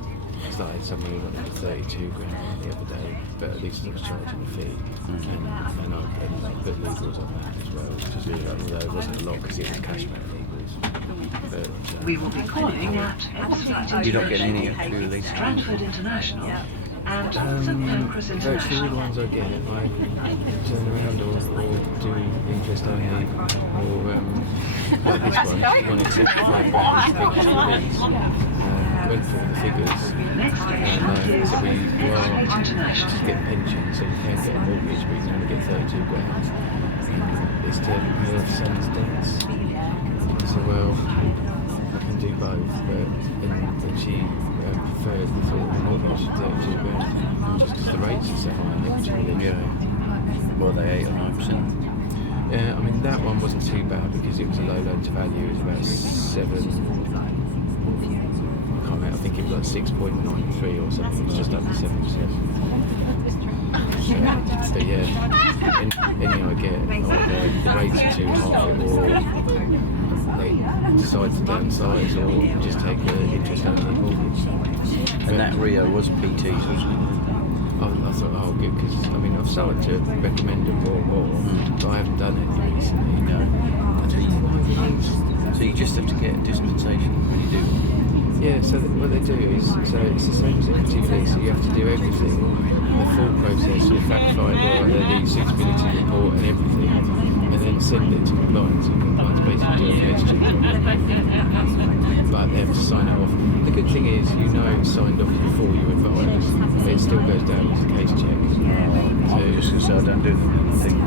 it's like somebody wanted 32 grand the other day, but at least I was charging a fee, and I put legals on that as well, which is really, although it wasn't a lot because it was cashback legals. But We will be calling at Ebbsfleet You're not getting any International, of lease. Stratford International, and St Pancras virtually all the International. ones I get, I turn around or do interest only, or like this one, she wanted 65 grand fixed release. Went through the figures. Next station is So we Westgate just International. get pension, so you can get a mortgage, but you can only get 32 grand. It's to pay off son's debts. So well, I can do both, but and she preferred the thought of the mortgage to 32 grand, just because the rates are so high. Which Yeah. Well, they 8 or 9%. Yeah, I mean that one wasn't too bad because it was a low loan to value. It was about 7. I think it was like 6.93 or something. It was just under 7%. So yeah, any I get, either the rates are too high, or they decide to downsize, or just take an interest only mortgage. And that Rio was PTs, wasn't it? I thought, oh good, because I mean I've started to recommend them more, but I haven't done it recently. No. I tell you why it is. So you just have to get a dispensation when you do. Yeah, so what they do is, so it's the same as a particularly, so you have to do everything, the full process, your fact find, the suitability report and everything, and then send it to compliance, and compliance basically do a case check on it. But they have to sign it off. The good thing is, you know it's signed off before you advise, but it still goes down as a case check. I was just going to say I don't do the thing.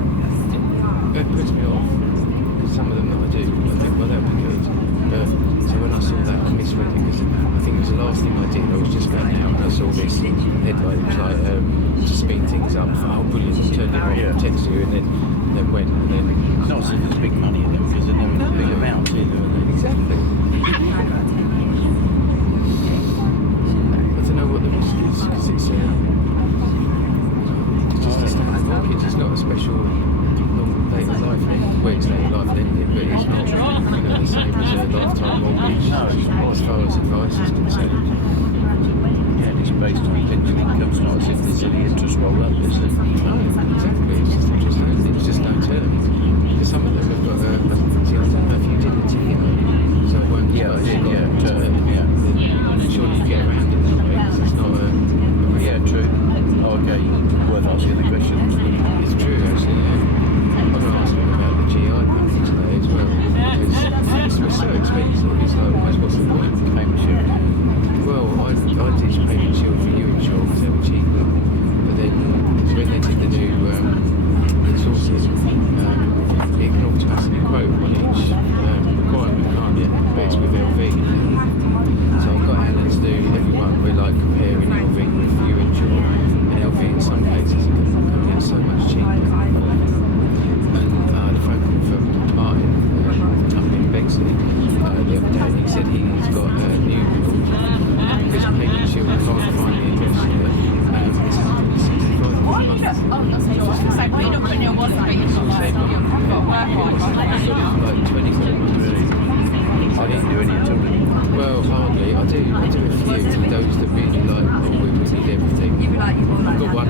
It puts me off, because some of them that I do, I think, well that would be good. But, so when I saw that, I misread it, because I think it was the last thing I did. I was just going out and I saw this headline, it was like, to speed things up, oh brilliant, I turned it off, Yeah. text you, and then went, and then... No, so there's big money in them because they're never big amounts either. Exactly. I don't know what the risk is, because it's just a standard mortgage, it's not a special long date of life lending, well it's date of life lending, but it's not the same as a lifetime mortgage, as far as advice is concerned. Yeah, and it's based on pension income, it's not as if there's any interest roll up, is it? No, exactly, it's just interest only, it's just no term. Because some of them have got see, I don't know if you did a TO, so it won't Yeah, I did, yeah, term, yeah. Then surely you get around it that way, because it's not a Yeah, true. Oh, okay, worth asking the question. It's true actually, yeah. I'm going to ask him about the GI package today as well, because it's so expensive, it's like almost what's the point? Payment shield. Well, I did payment shield for you insure because they were cheaper, but then when they did the new resources, it can automatically quote on each requirement, can't it? But it's with LV. So I've got Hannah to do everyone, we're like comparing LV with you insure, and LV in some cases can get so much cheaper. And the phone call from Martin up in Bexley the other day, and he said he's got a new rule, because payment shield can't find the address here, it's 165 a month. Like 20 quid a month. I didn't do any at all. Well, hardly. I do a few. Those that really like, we need everything. I've got one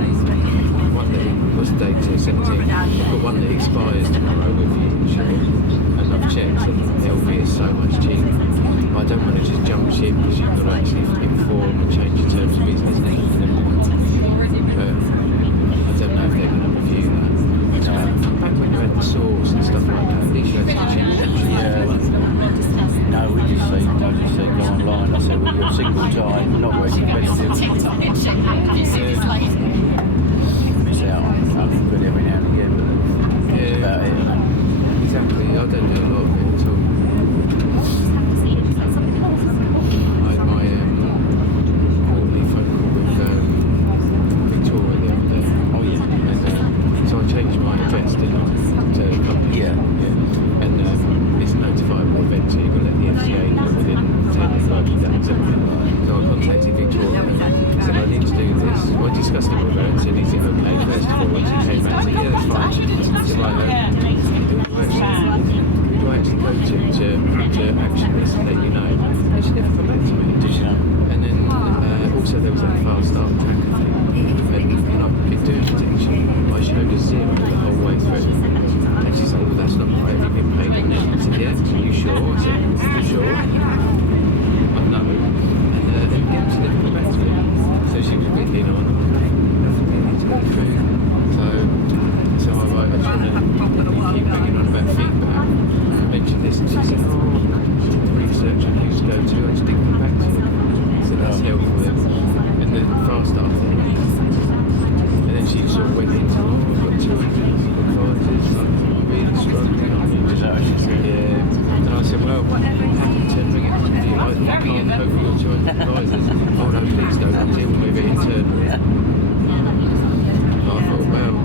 that was dated 17. I've got one that expires tomorrow with you, sure. And I've checked, and LV is so much cheaper. I don't want to just jump ship because you've got to actually inform and change your terms of business and everything. But I don't know if they're going to review that. Back when you had the source and stuff like that, at least you had to change that. Yeah, well, no, we just say fast start tracker thing. And I've been doing detection. I showed her 0 the whole way through. And she said, well, that's not right. Have you been paid on it? I said, yeah. Are you sure? I said, you sure? I know. And then again, she didn't come back to me. So she was a bit keen on it. Need to go through. So I tried to keep bringing on about feedback. I mentioned this and she said, oh, the research I used to go to, I just didn't come back to it. So that's helpful then. And then fast start thing. And then she sort of went into, oh, I've got 200 advisors, I'm really struggling. Is that what she said? Yeah. And I said, well, how can you turn bring it to you? I can't cope with your 200 advisors. Oh no, please don't, deal with it internally. I thought, well,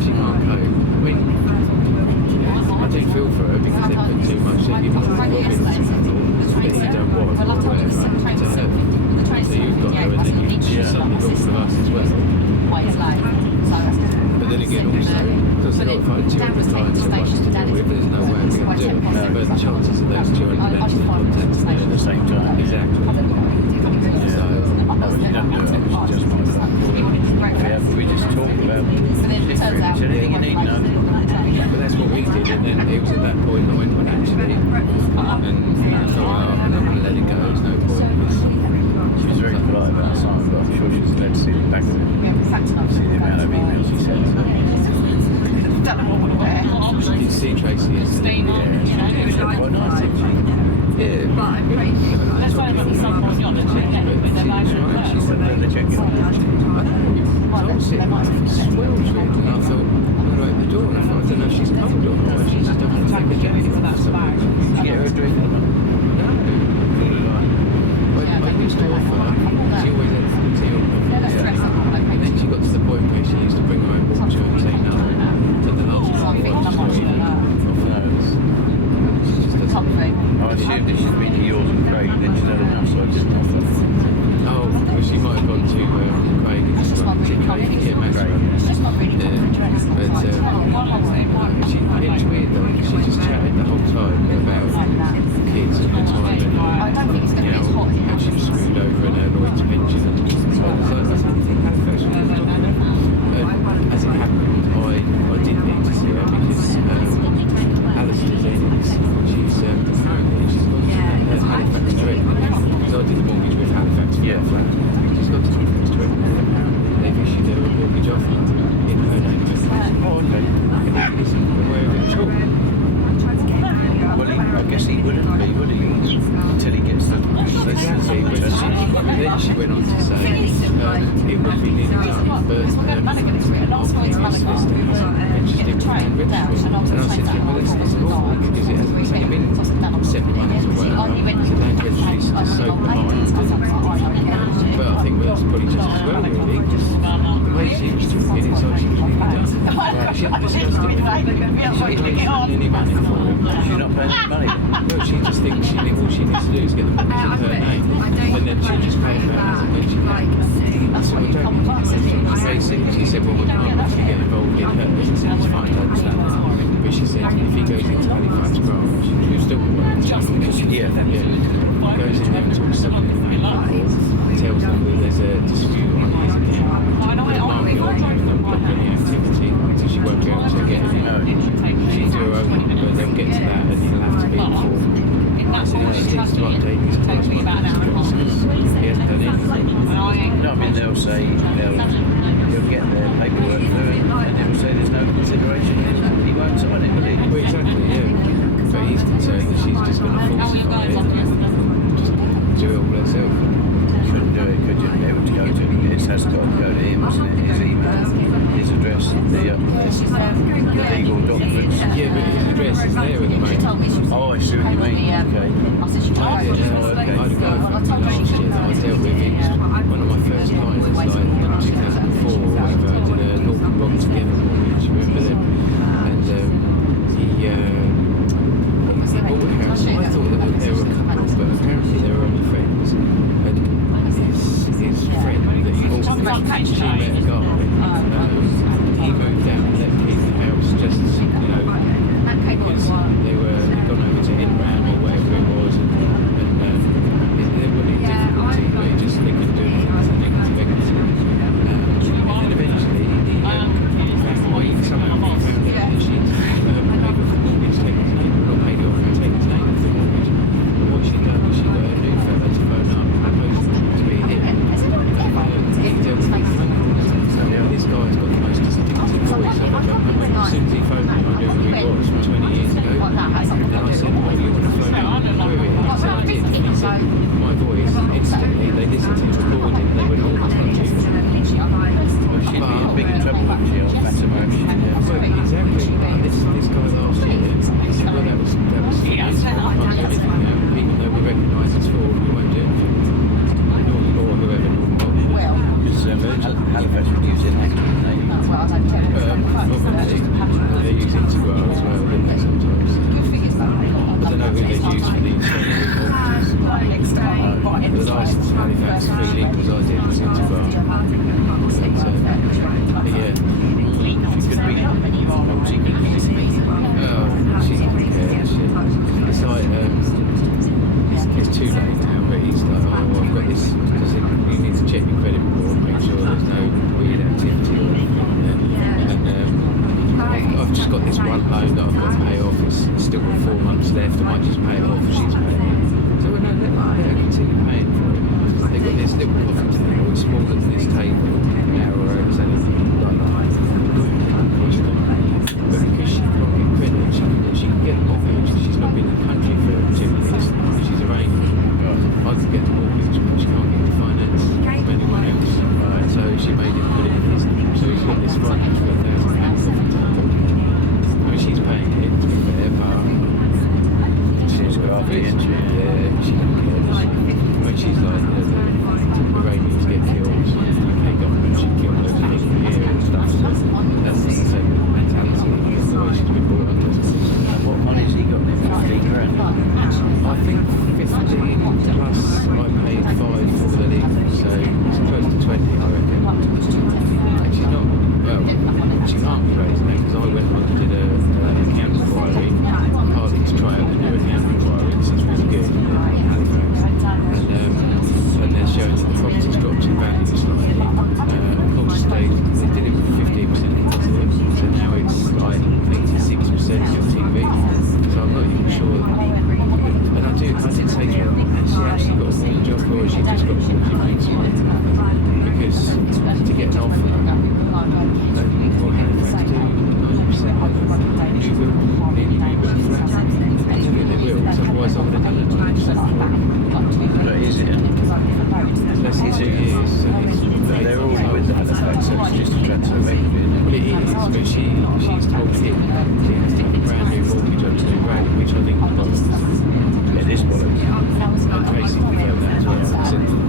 she can't cope. I mean, I do feel for her because they put too much in. You've got Robins that you don't want or whatever to her. So you've got her and then you've suddenly got all of us as well. But then again also, because they're not finding 200 clients so much to deal with, there's no way we're going to do it. No. But the chances of those 200 actually contacting At the same time. Exactly. So, you don't do it, it's just my we just talk about anything you need, no? but that's what we did, and then it was at that point I went, well actually, and I thought, well, I'm not going to let it go, there's no point. She was very polite about Simon, but I'm sure she was glad to see the back of it. See the amount of emails she sent. Did you see Tracy yesterday? Yeah, she quite nice, didn't she? Yeah. That's why there's some point on it. She said they're checking on it. So I was sitting there for swells with, and I thought, I'm going to open the door, and I thought, I don't know if she's cold or not, she just doesn't want to take the jacket off or something. Did you get her a drink or not? No. I used to offer her, she always had tea or coffee, and then she got to the point where she used to bring her own water and say no, but the last time I just not even offer hers. She just doesn't. I assumed if she'd been to yours and Craig, then she'd had enough, so I didn't offer. Oh, well, she might have gone to Craig and just gone to Craig, yeah, Max. But it's weird though, because she just chatted the whole time about kids and the time and, you know, how she was screwed over and her Lloyd's pension and so on. So I was like, I think Halifax was really talking. As it happened, I did need to see her because Alistair's in, she's apparently she's gone to Halifax directly, because I did the mortgage with Halifax for the flat. She's gone to Halifax directly. They've issued her a mortgage offer in her name. Oh, okay. And he isn't aware of it at all. Well, I guess he wouldn't be, would he? Until he gets the Exactly, but then she went on to say it would be nearly done, but our previous solicitors mentioned it was unregisterable. And I said to him, well, it's normal because it hasn't taken been 7 months or whatever. So land registry is just so behind. But I think that's probably just as well, really. The way she was talking, it's like she was really done. She hadn't discussed it with him. She didn't mention any money for him. She's not paying any money. No, she just thinks all she needs to do is get the mortgage in her name, and then she'll just pay her as and when she can. I said, well, don't you think that's basic? She said, well, we can't actually get involved in her business. It's fine, I understand that. But she said, if he goes into Halifax branch, you'll still be working. Yeah. He goes in there and talks to somebody in the bank report, tells them that there's a dispute on his account. Margate won't block any activity, so she won't be able to get any. She'll do her own, but they'll get to that and he'll have to be informed. I said, he just needs to update his correspondence address because he hasn't done anything. No, I mean, they'll say, he'll get their paperwork through and they'll say there's no consideration. He won't sign it, will he? Well, exactly, yeah. But he's concerned that she's just going to falsify it and just do it all herself. Shouldn't do it, could you be able to go to it? It has got to go to him, hasn't it? His email, his address, the legal documents. Yeah, but his address is there at the moment. Oh, I see what you mean. Okay. I had a guy from last year that I dealt with. He was one of my first clients, like 2004 or whatever. I did a Northern Rock together mortgage, remember them? And he bought a house. I thought that they were a couple, but apparently they were only friends. And his friend that he bought, she met a guy. He moved out and let him keep the house just, you know, because they'd gone over to Inram or whatever it was, and they were in difficulty, but they couldn't do anything. It was a negative She on Fatima, she Well, exactly. This guy last year, he said, well, that was 4 years ago, we can't do anything now, even though we recognise it's fraud, we won't do anything. Or whoever. Halifax would use it next week, Probably. They use Integral as well, don't they, sometimes? I don't know who they use for these offices. The licence in Halifax 3 litres I did was Integral. But yeah. She could be It's like, it's too late now, but he's like, oh, I've got this, because you need to check your credit report, make sure there's no weird activity or anything there. And I've just got this one loan that I've got to pay off, it's still got 4 months left, I might just pay it off if she's paying it. So no, let her continue paying for it. They've got this little coffee table, it's smaller than this table, now or over anything like that. But because she can't get credit, she can get a mortgage. She's not been in the country for 2 years. She's arranged. I could get the mortgage, but she can't get the finance from anyone else. So she made him put it in his name. So he's got this finance for £1,000 coffee table. I mean, she's paying it, to be fair, but she's got off it, yeah, she doesn't care. When she's like, the Arabians get killed, the UK government should kill those people here and stuff. So that's the same mentality. That's the way she's been brought up. What money's he got there? 15 grand? I think 15 plus I paid 5 for the league, so it's close to 20, I reckon. And she's not, well, she can't be raising that because I went on and did an account inquiry, partly to try out the new account inquiry, this is really good in Halifax. And they're showing that the property's dropped in value slightly. Of course, they did it with 15% deposit, so now it's like 86% LTV. So I'm not even sure. And I did say to her, has she actually got a mortgage offer or has she just got a mortgage agreement? Because to get an offer, what Halifax do, 9% new build flat. I don't think they will, so otherwise I would have done it 9% for it. But is it? It's less than 2 years, so They're already with the Halifax, so it's just a transfer of equity. Well, it is, but she's told him she has to have a brand new mortgage up to the rate, which I think is bollocks. It is bollocks. And Tracy confirmed that as well.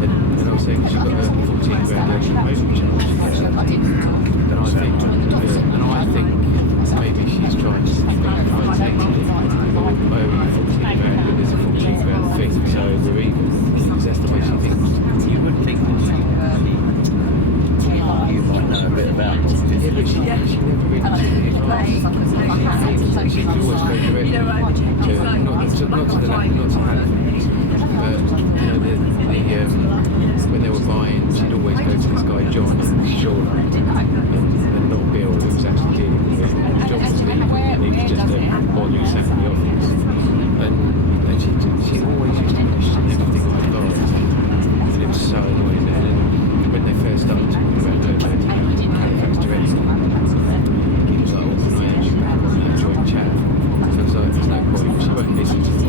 And I was saying she's got a 14 grand extra payment charge. And I think maybe she's trying to compensate it. Or owing 14 grand, but there's a 14 grand thing, so we're even. Because that's the way she thinks. You would think that you might know a bit about mortgages. Yeah, but she never really took it in class. She always go directly to, not to Halifax, but when they were buying, she'd always go to this guy John in Shoreline, and not Bill, who was actually dealing with it. John was leaving, and he was just a boy who sat in the office. And she always used to question everything I advised, and it was so annoying. And then when they first started talking about going back to Halifax directly, he was like, oh, can I actually want to join chat? So I was like, there's no point, she won't listen to me.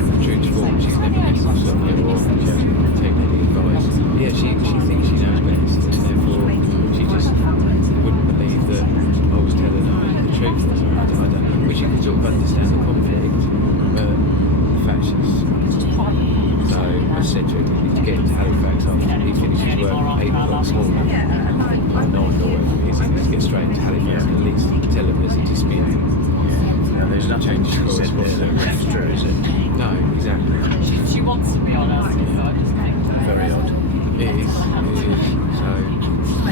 And true to form, she's never listened to me or she hasn't taken any advice. Yeah, she thinks she knows best, and therefore she just wouldn't believe that I was telling her the truth. I don't know, which you can sort of understand the conflict, but the fact she's... So I said to her, you need to get into Halifax after he finishes work at 8 o'clock this morning. Or 9 or whatever it is, he needs to get straight into Halifax and at least tell him there's a dispute. No, there's nothing she said there that's true, is it? No, exactly. She wants to be honest, so I just think Very odd. It is. So... I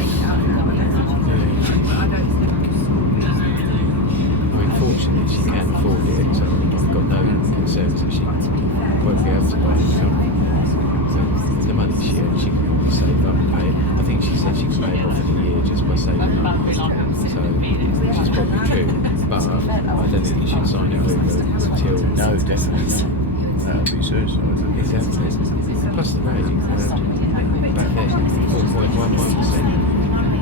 mean, fortunately she can afford it, so I've got no concerns that she won't be able to buy it. So the money she can save up and pay it. I think she said she can pay it off in a year just by saving up. So which is probably true, but I don't think you should sign it over until... No, definitely not. That would be suicide. Exactly. Plus the rate, back then, 4.11%.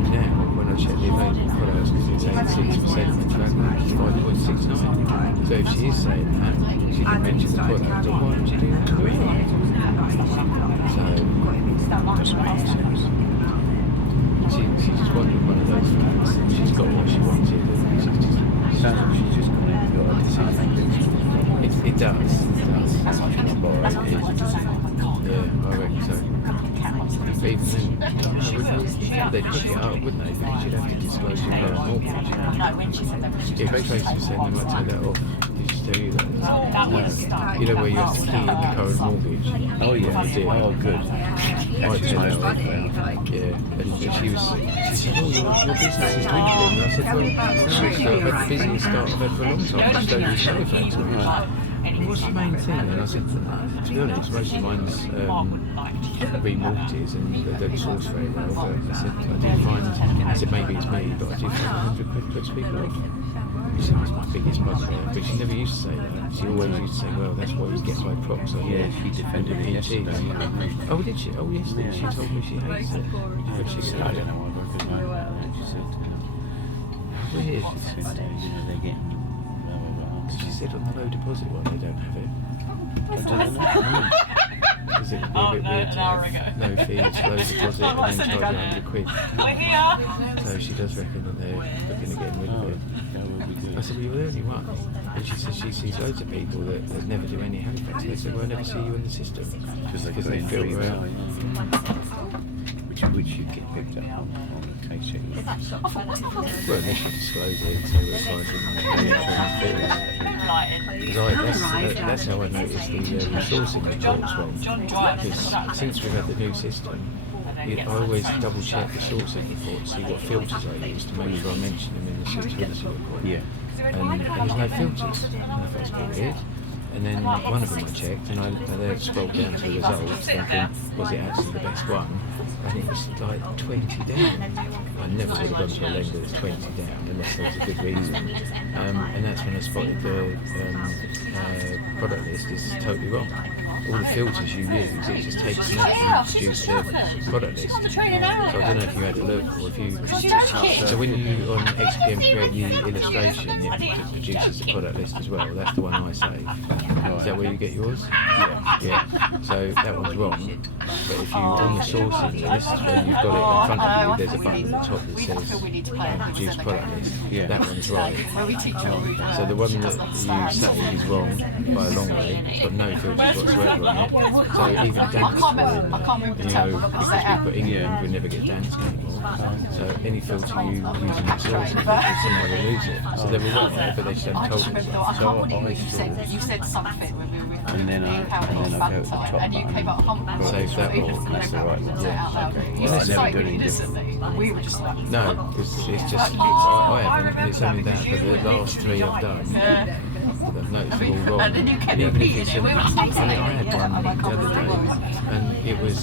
Now, when I check the available products, because it's 86% of the track, it's 5.69. So if she is saying that, she can mention the product, then why would you do that? So, Doesn't make sense. she's just wondering one of those things. they'd pick it up, wouldn't they? Because you'd have to disclose your current mortgage. No, when she said that, she Yeah, Tracy was saying they might take that off. Did she tell you that? You know where you have to key in the current mortgage? Oh yeah, You did. oh good. Might take that off. Yeah, and she said, oh, your business is dwindling. And I said, well, no, I've had the busiest start I've had for a long time. I just don't use Halifax. What's the main thing? And I said, to be honest, most of mine's remortgages and they don't source very well. But I said, I said maybe it's me, but I do find 100 quid puts people off. She said, that's my biggest bugbear. But she never used to say that. She always used to say, well, that's why you get high procs. Yeah, she defended it yesterday. Oh, did she? Oh, yesterday. She told me she hates it. But she said, I don't know why, because she said, weird. she said, they're getting blah blah blah. She said on the low deposit one they don't have it. I don't know. Is it a bit weird to have no fees, low deposit and then charge 100 quid? We're here. So she does reckon that they're looking at getting rid of it. That would be good. I said, well, you're the only one. And she said she sees loads of people that never do any Halifax. They said, well, I never see you in the system. Because they filter out. Which you get picked up on the case sheet. Well, unless you disclose it, so we're fine that's how I noticed the resourcing reports wrong. Because since we've had the new system, I always double check the sourcing report to see what filters I use to make sure I mention them in the suitability report. Yeah. And there's no filters. And I thought it's a bit weird. And then one of them I checked, and I then scrolled down to the results, thinking, was it actually the best one? And it was like 20 down. I never would have gone to a lender that's 20 down unless there was a good reason. And that's when I spotted the product list is totally wrong. All the filters you use, it just takes them out and produces the product list. So I don't know if you had a look or if you... So when you on XPM create the illustration, it produces the product list as well. That's the one I save. Is that where you get yours? Yeah. So that one's wrong. But if you on the sourcing list where you've got it in front of you, there's a button at the top that says produce product list. Yeah. That one's right. So the one that you say is wrong by a long way. It's got no filters whatsoever on it. So even dance for because we put England, we never get dance anymore. So any filter you use in the sourcing, someone will lose it. So they were right there, but they just haven't told us. So I You said something when we were and then I go to the top button. and you came up hump. Save that one. That's the right one. Yeah. You I said never something do really any innocently. We were just like, No, it's just, I haven't, and it's only that, but the last three I've done, I've noticed they're all wrong. And then you kept even if repeating it's it. We were I had one the other day, and it was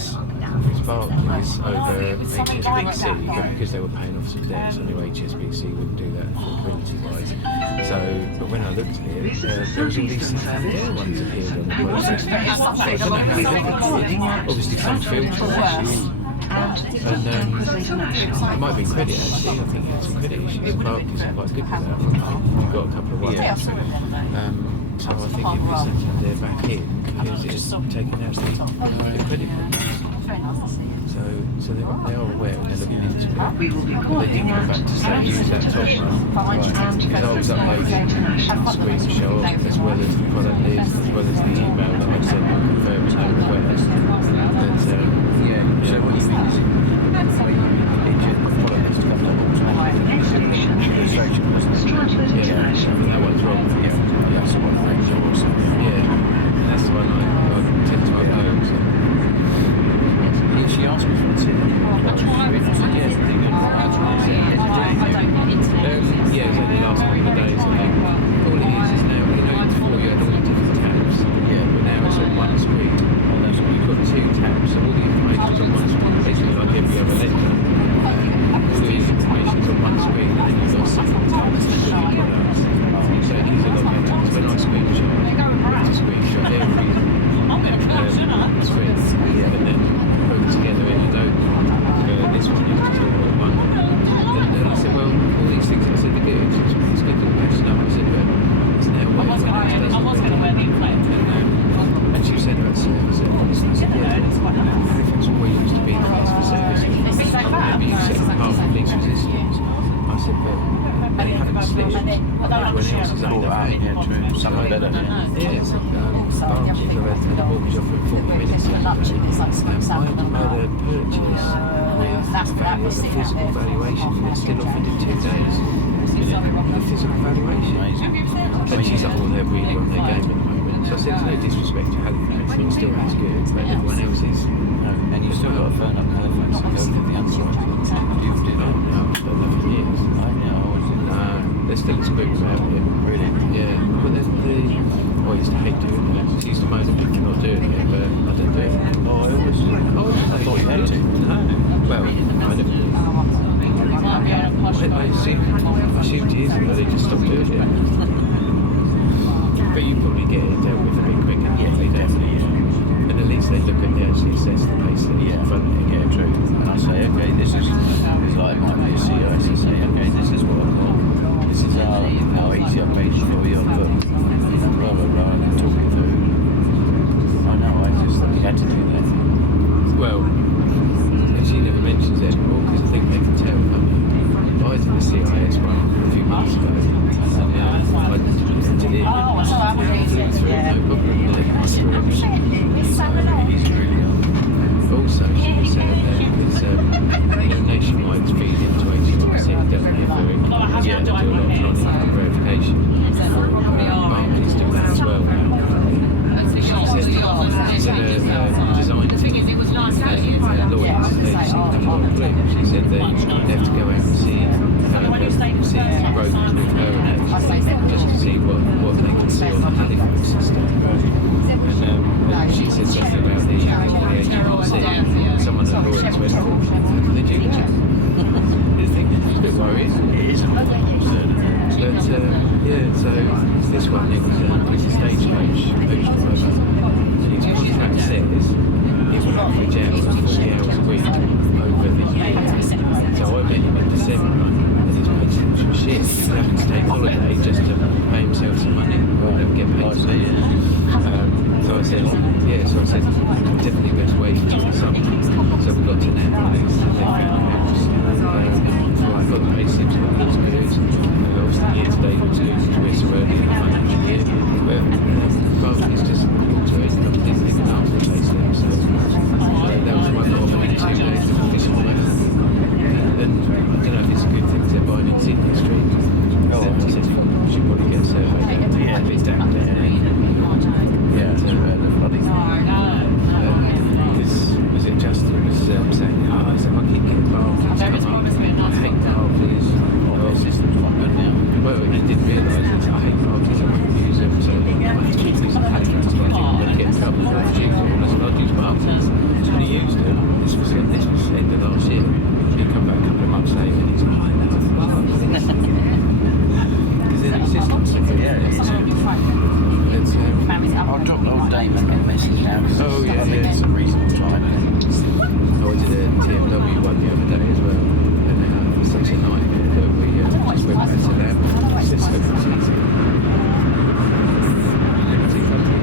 Barclays over HSBC, but because they were paying off some debts, I knew HSBC wouldn't do that affordability-wise. So, but when I looked at it, there was all these Santander ones appeared on the website. So I don't know how they did it. Obviously some filters issues. And it might be credit actually. I think it had some credit issues. Barclays are quite good with that. We've got a couple of ones. So I think it was Santander back in because it's taken out the credit ones. So they are aware and they're looking into it. We will be But they calling didn't come back at to say use that top one. Because I was uploading screenshot as well as the product list, as well as the email that I sent on confirming no request. But So what you mean is when you digit the product list comes up automatically. Illustration wasn't it? Stratford yeah, International. that one's wrong. Yeah, that's the one I actually also. Yeah, that's the one I tend to upload. So. She asked me for a tip. I said, yeah, it's pretty good. Yeah, it's only the last couple of days. I think all it is now, before you had all the different tabs. Yeah, but now it's on one screen. You've got two tabs, so all the information's on one screen, basically like every other letter. All the information's on one screen, and then you've got separate tabs for your products. So it is a lot better because when I screenshot, I have to screenshot every screen, and then put it together in Adobe. So this one is just all on one. And I said, well, all these things, I said, they're good. It's good that we're catching up. I said, but it's now when it doesn't. And she said about service. I said, yeah, Halifax always used to be the place for service. Maybe you said half of least resistance. I said, but they haven't slipped. Everyone else is Oh, under right, yeah, true. Some are better, yeah. Yeah, it's Barnes, I've had the mortgage offer in 40 minutes. I had a purchase with the physical valuation and it's still offered in 2 days. The physical valuation. And she's like, oh, they're really on their game at the moment. So I said, there's no disrespect to Halifax, they're still as good, but everyone else is. No, and you've still got to phone up Halifax and go through the underwriting. Do you do that? No, I've done that for years. They're still a spook about it. Really? Yeah. But there's I used to hate doing that. She used to moan at me for not doing it, but I didn't do it. Oh, I always do. I thought you had to. No. Well, I never did. I assumed years ago they just stopped doing it. But you probably get it dealt with a bit quicker. Yeah, they definitely, yeah. And at least they look at they actually assess the pace that is in front of you. Yeah, true. And I say, okay, this is like it might be a CIS to say, okay, this is what I've got. This is how easy I've made it for you. I've put blah blah blah and talk it through. I know, I just thought you had to do that. Well, and she never mentions it anymore because I think they can tell, can't you? I did the CIS one a few months ago. I did it. No problem. He's really Also, she was saying that Nationwide's feed into HMRC, don't they? Yeah, they do electronic verification. Barclays do that as well. She said design lawyers, they just she said they have to go out and see brokers with her and just to see what they can see on the Halifax system. And she said something about the HMRC. Someone at lawyers went, how can they do that? It's a bit worrying. It is a bit absurd. But yeah, so this one, it's a stagecoach coach driver, and his contract says he will average out 40 hours a week over the year. So I met him in December, and he's paid some shit. He's having to take holiday just to pay himself some money and get paid some money. So I said, definitely best wait until the summer. So we got to Netflix and they found a house. So I got the basics, what looks good. Obviously year to date looks good because we're so early in the financial year. But it's just also income didn't even after the basics. So that was one that offered me 2 days of physical left. And I don't know if it's a good thing because they're buying in Sydney Street. I said we should probably get a survey done. Yeah, a bit down there. Yeah, was it Justin was saying, I keep getting Barclays come up, I hate Barclays. Well, he didn't realise this, I hate Barclays, I won't use them, so I'm going to use these Halifax, but I think I'm going to get in trouble for choosing them, so I'll use Barclays. So when he used them, this was end of last year, he'd come back a couple of months later and he's like, I know, because then the system's different. I'll drop an old Damon a message now because it's a reasonable time. I did a TMW one the other day as well, and it was such a nightmare that we just went back to them. It's just so much easier. Limited company.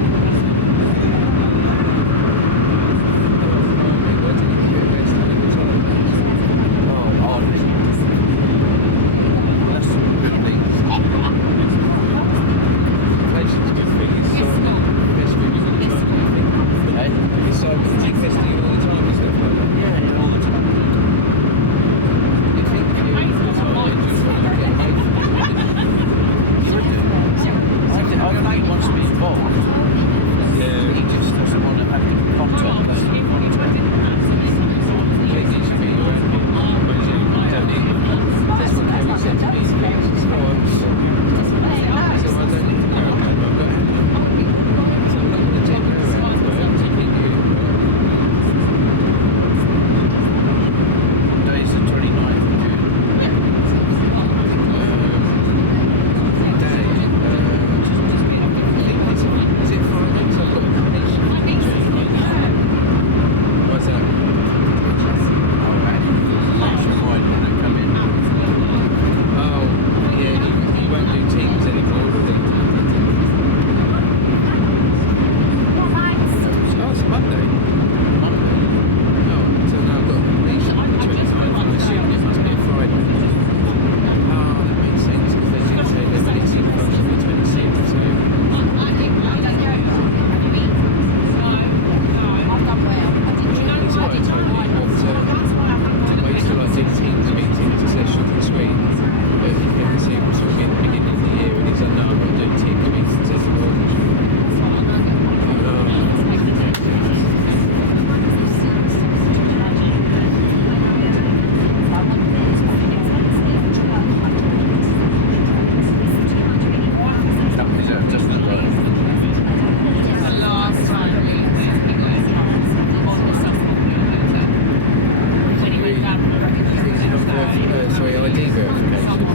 verification.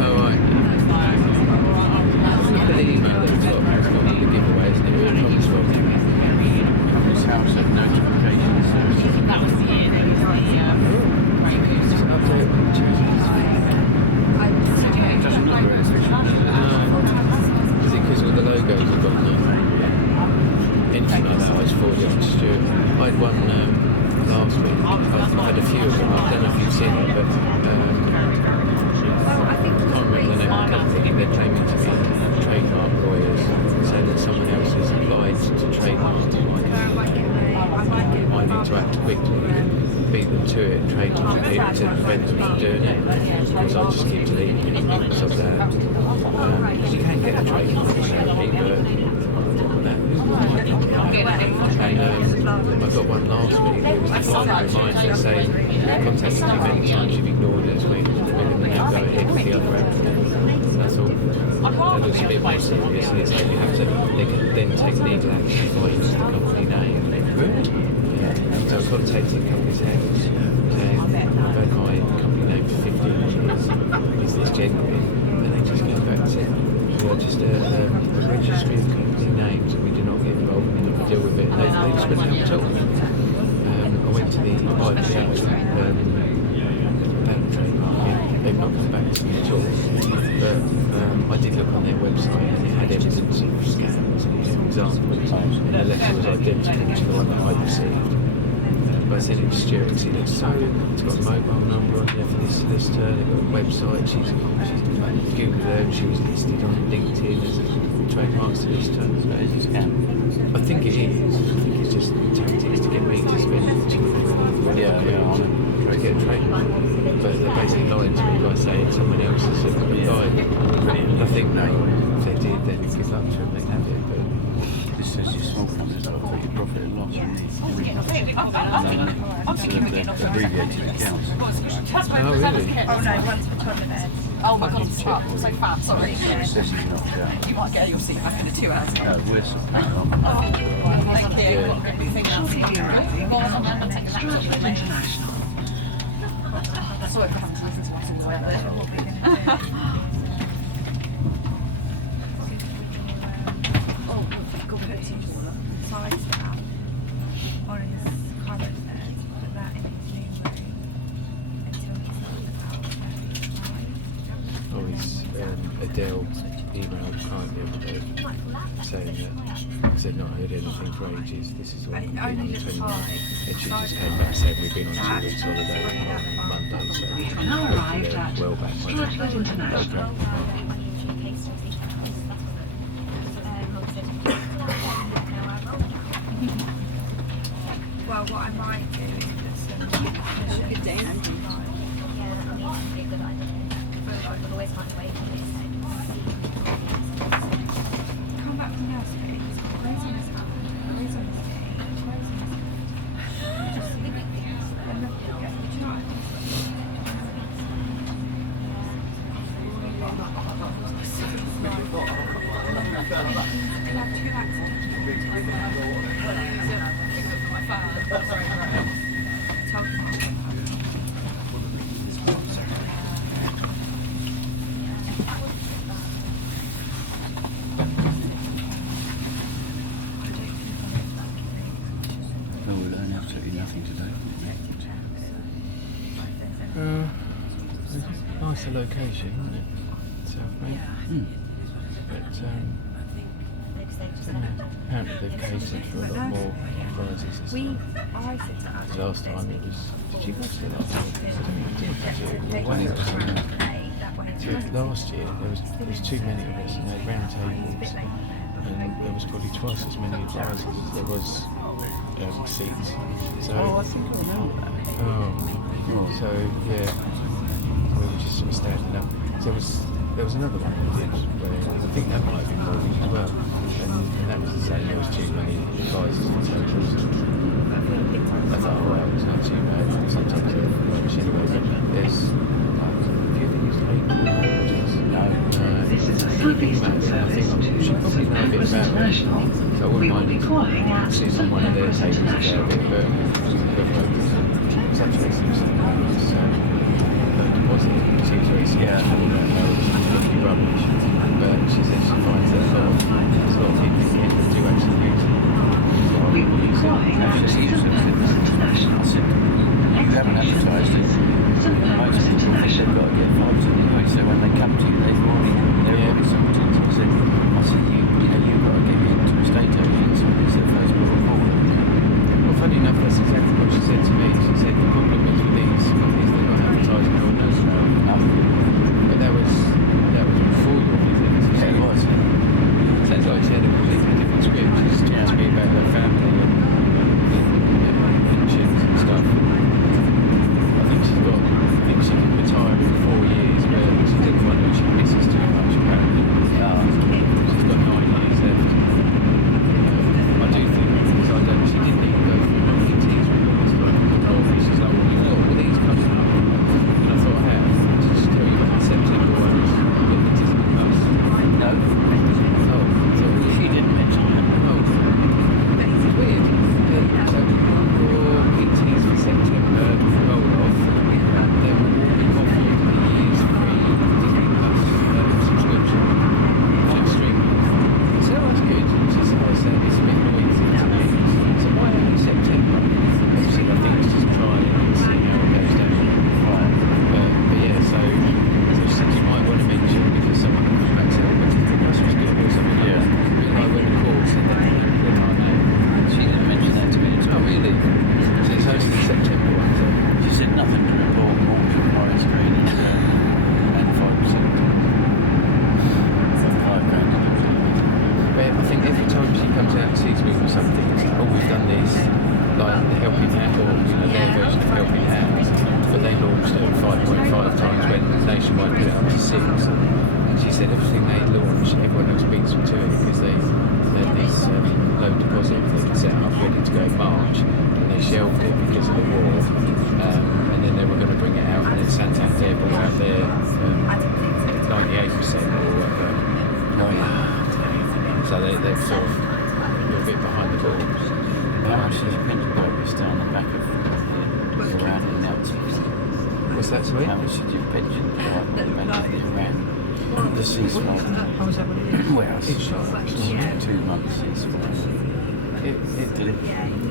Oh, right. Look at the email at the top. It's got all the giveaways and it comes from This house at notification services. That was the year that update changes. It doesn't look very official. Is it because all the logos have got anything like that? I just forwarded it to Stuart. I had one last week. I had a few of them. I don't know if you've seen it, but I can't remember the name of the company. They're claiming to be trademark lawyers, saying that someone else has applied to trademark I need to act quickly and beat them to it, trademark it to prevent them from doing it. Because I just keep deleting it because of that. You can get a trademark therapy, I got one last week. It was the final reminder saying, contacted me many times, you've ignored us, we're going to now go ahead with the other applicant. That's all. That looks a bit more serious. It's like you have to, they can then take legal action if I use the company name. Yeah. So I contacted the company's house saying, I've had my company name for 15 years. Is this genuine? And they just came back and said, we're just a registry of company names and we do not get involved in it, we deal with it. They just wouldn't help at all. I went to the IPO, they've not come back to me at all. But I did look on their website and it had evidence of scams and examples, and the letter was identical to the one that I received. But I sent it to Stuart and said, it's got a mobile number on there for this solicitor, they've got a website, she's Googled her and she was listed on LinkedIn as a trademark solicitor. So it's a scam. I think it is. I think it's just tactics to get me to spend to get a trademark. But they're basically lying to me by saying someone else has applied. I think if they did, then good luck to them, they can have it. But This says your small company's got to put your profit and loss in the abbreviated accounts. oh really? Oh no, one's for toilet. Oh my god, I'm so fat, sorry. It says you're knocked out. You might get your seat back in a 2 hours. No, we're supporting Thank you. Shortly arriving at Stratford International. Sorry for having to listen to us all the way up there. Size that on his carriage bed, put that in his new room until he's not Oh, it's Adele emailed client the other day saying that said not heard anything for ages. This is what we've been on 29. And she just came back and said we've been on 2 weeks holiday on Monday, so We have now arrived at well back by then. Stratford International. Well, what I might do is put some good day. Come back from nursery. He's got clothes on his hand, clothes on his feet, clothes on his head. Just see what he has. And look, do you know what Can I have 2 accidents? Tell him. No, we learn absolutely nothing today. Nicer location, isn't it? South But apparently they've catered for a lot more prizes this time. I said to Alex, Last time it was, did you go to the last time? I don't know, so last year there was too many of us and they had round tables and there was probably twice as many advisors as there was seats. So, I think I remember that. so yeah, we were just sort of standing up. So there was another one we did where I think that might have been mortgage as well, and that was the same. There was too many advisors and tables. I thought, well, it's not too bad. Sometimes they're rubbish anyway. But there's, have you ever used mortgages? No. This is a Southeastern service to St Pancras International. So I We wouldn't will be mind calling at sitting St on one of their Pancras tables a fair International. bit, but it's actually some nice 6, and she said everything they launched, everyone else beats them to it because they had these low deposit they could set up ready to go in March, and they shelved it because of the war, and then they were going to bring it out, and then Santander brought out their 98% or whatever. So they've sort of a bit behind the balls. How much does a pension purpose down the back of around in the What's that, sorry? How much did your pension around the ceasefire? Well, it's 2 months ceasefire.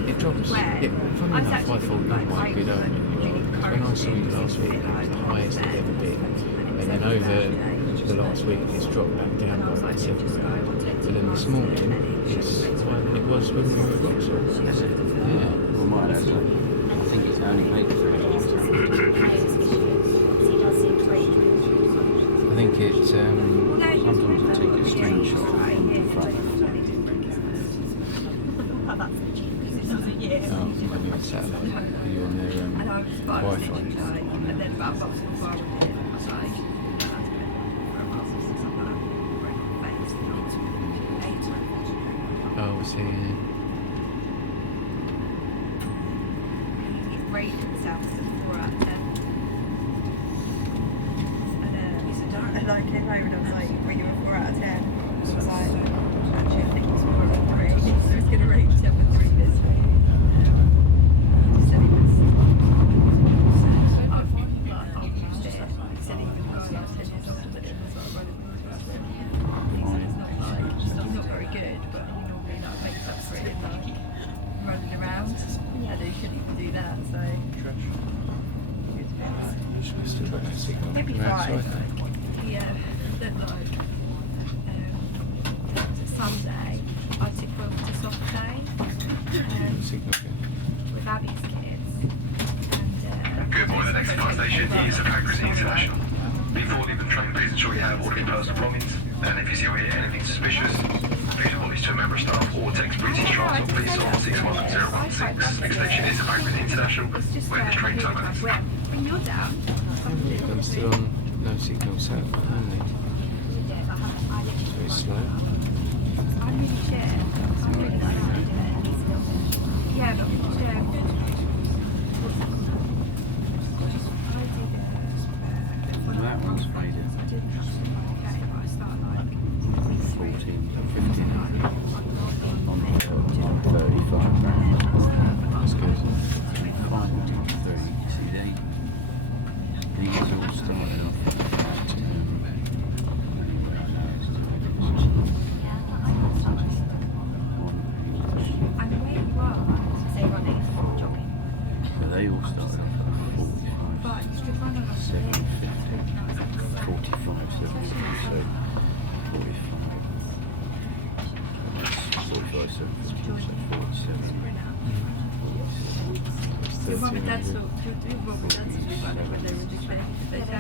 It drops. Funny enough, I thought that might be low. When I saw you last week, it was the highest it's ever been. And then over the last week, it's dropped back down by like 7. But then this morning, it's higher than it was when we were at Vauxhall. Yeah. Well, mine has. I think it's only made 3 years. I think it's. Sometimes I take a screenshot from the front. Oh, maybe on satellite. Are you on their Wi-Fi? And then about Vauxhall Bar with it, I was like, Oh, I see. Yeah. He's rated himself as a 4 out of 10. And I came home and I was like, were you a 4 out of 10? I was like, actually I think it was 4 out of 3. So it's going to rate himself a 3 this week. He said he was... He said he was going like 10 years older than him as well, running he's not very good, but he normally like makes up for it in like running around. And he couldn't even do that, so... You're supposed to put a signal Maybe outside. 5. Yeah, then like Sunday I took Will to soccer day Signal again. with Abby's kids and Good morning, the next fire station is Pancras International. Before leaving the train, please ensure you have all of your personal belongings, and if you see or hear anything suspicious, please report this to a member of staff or text British Transport Police on 61016. Next station is Pancras International, where the train terminates. when you're down I'm still on no signal satellite only. It's very slow. I'm really shit. I'm really sorry. Yeah, but That one's faded. okay, but I start like 14, 15 on 35. That's good. 5.30. See, these all started off at I'm where you are. Say running, jogging. so they all started off at 45. But you should run on a 750, 45, 72, so 45. 45, 750, so 47. Mum and Dad saw, your mum and Dad saw me back when they were declared.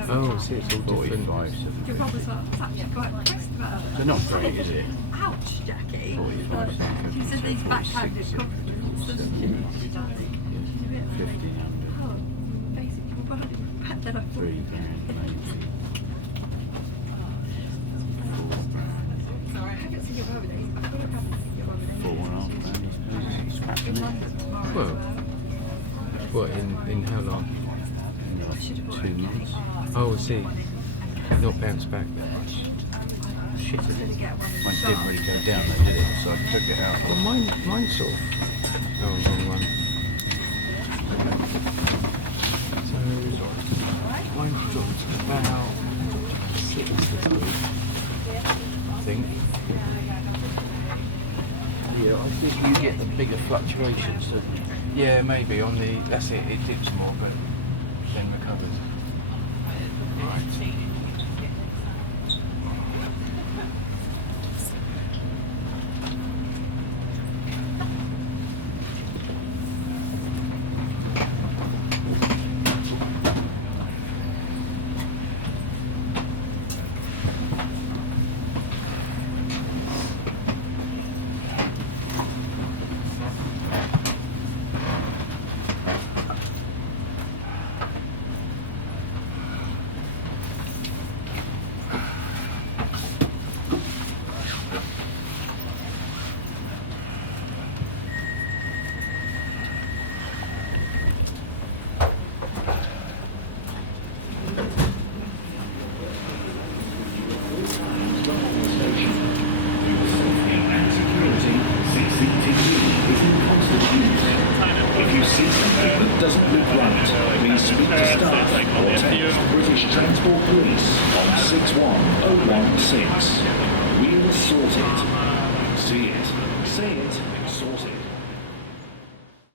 Oh, I see, it's all different. 45, Your mum was actually quite impressed about it. They're not great, is it? Ouch, Jackie. 45, She said these backhanded compliments. Doesn't she? She's a bit 1500. oh, basically, well, then I thought, 3 grand, maybe. 4 grand. sorry, I haven't seen your mum and Dad. I feel like I haven't seen your mum and Dad. 4.5 grand. He's scrapping In it. London tomorrow Well, as well. What, in how long? In like 2 months. Oh, I see. Not bounced back that much. Shit, Gonna it. get one in Mine the didn't really go down though, did it? So I took it out. Well, mine sort of. Oh, wrong one. So, mine dropped about 60, I think. Yeah, I think you get the bigger fluctuations. Yeah, maybe on the. That's it. It dips more, but then recovers. Right. British Transport Police on 61016. We'll sort it. See it, say it,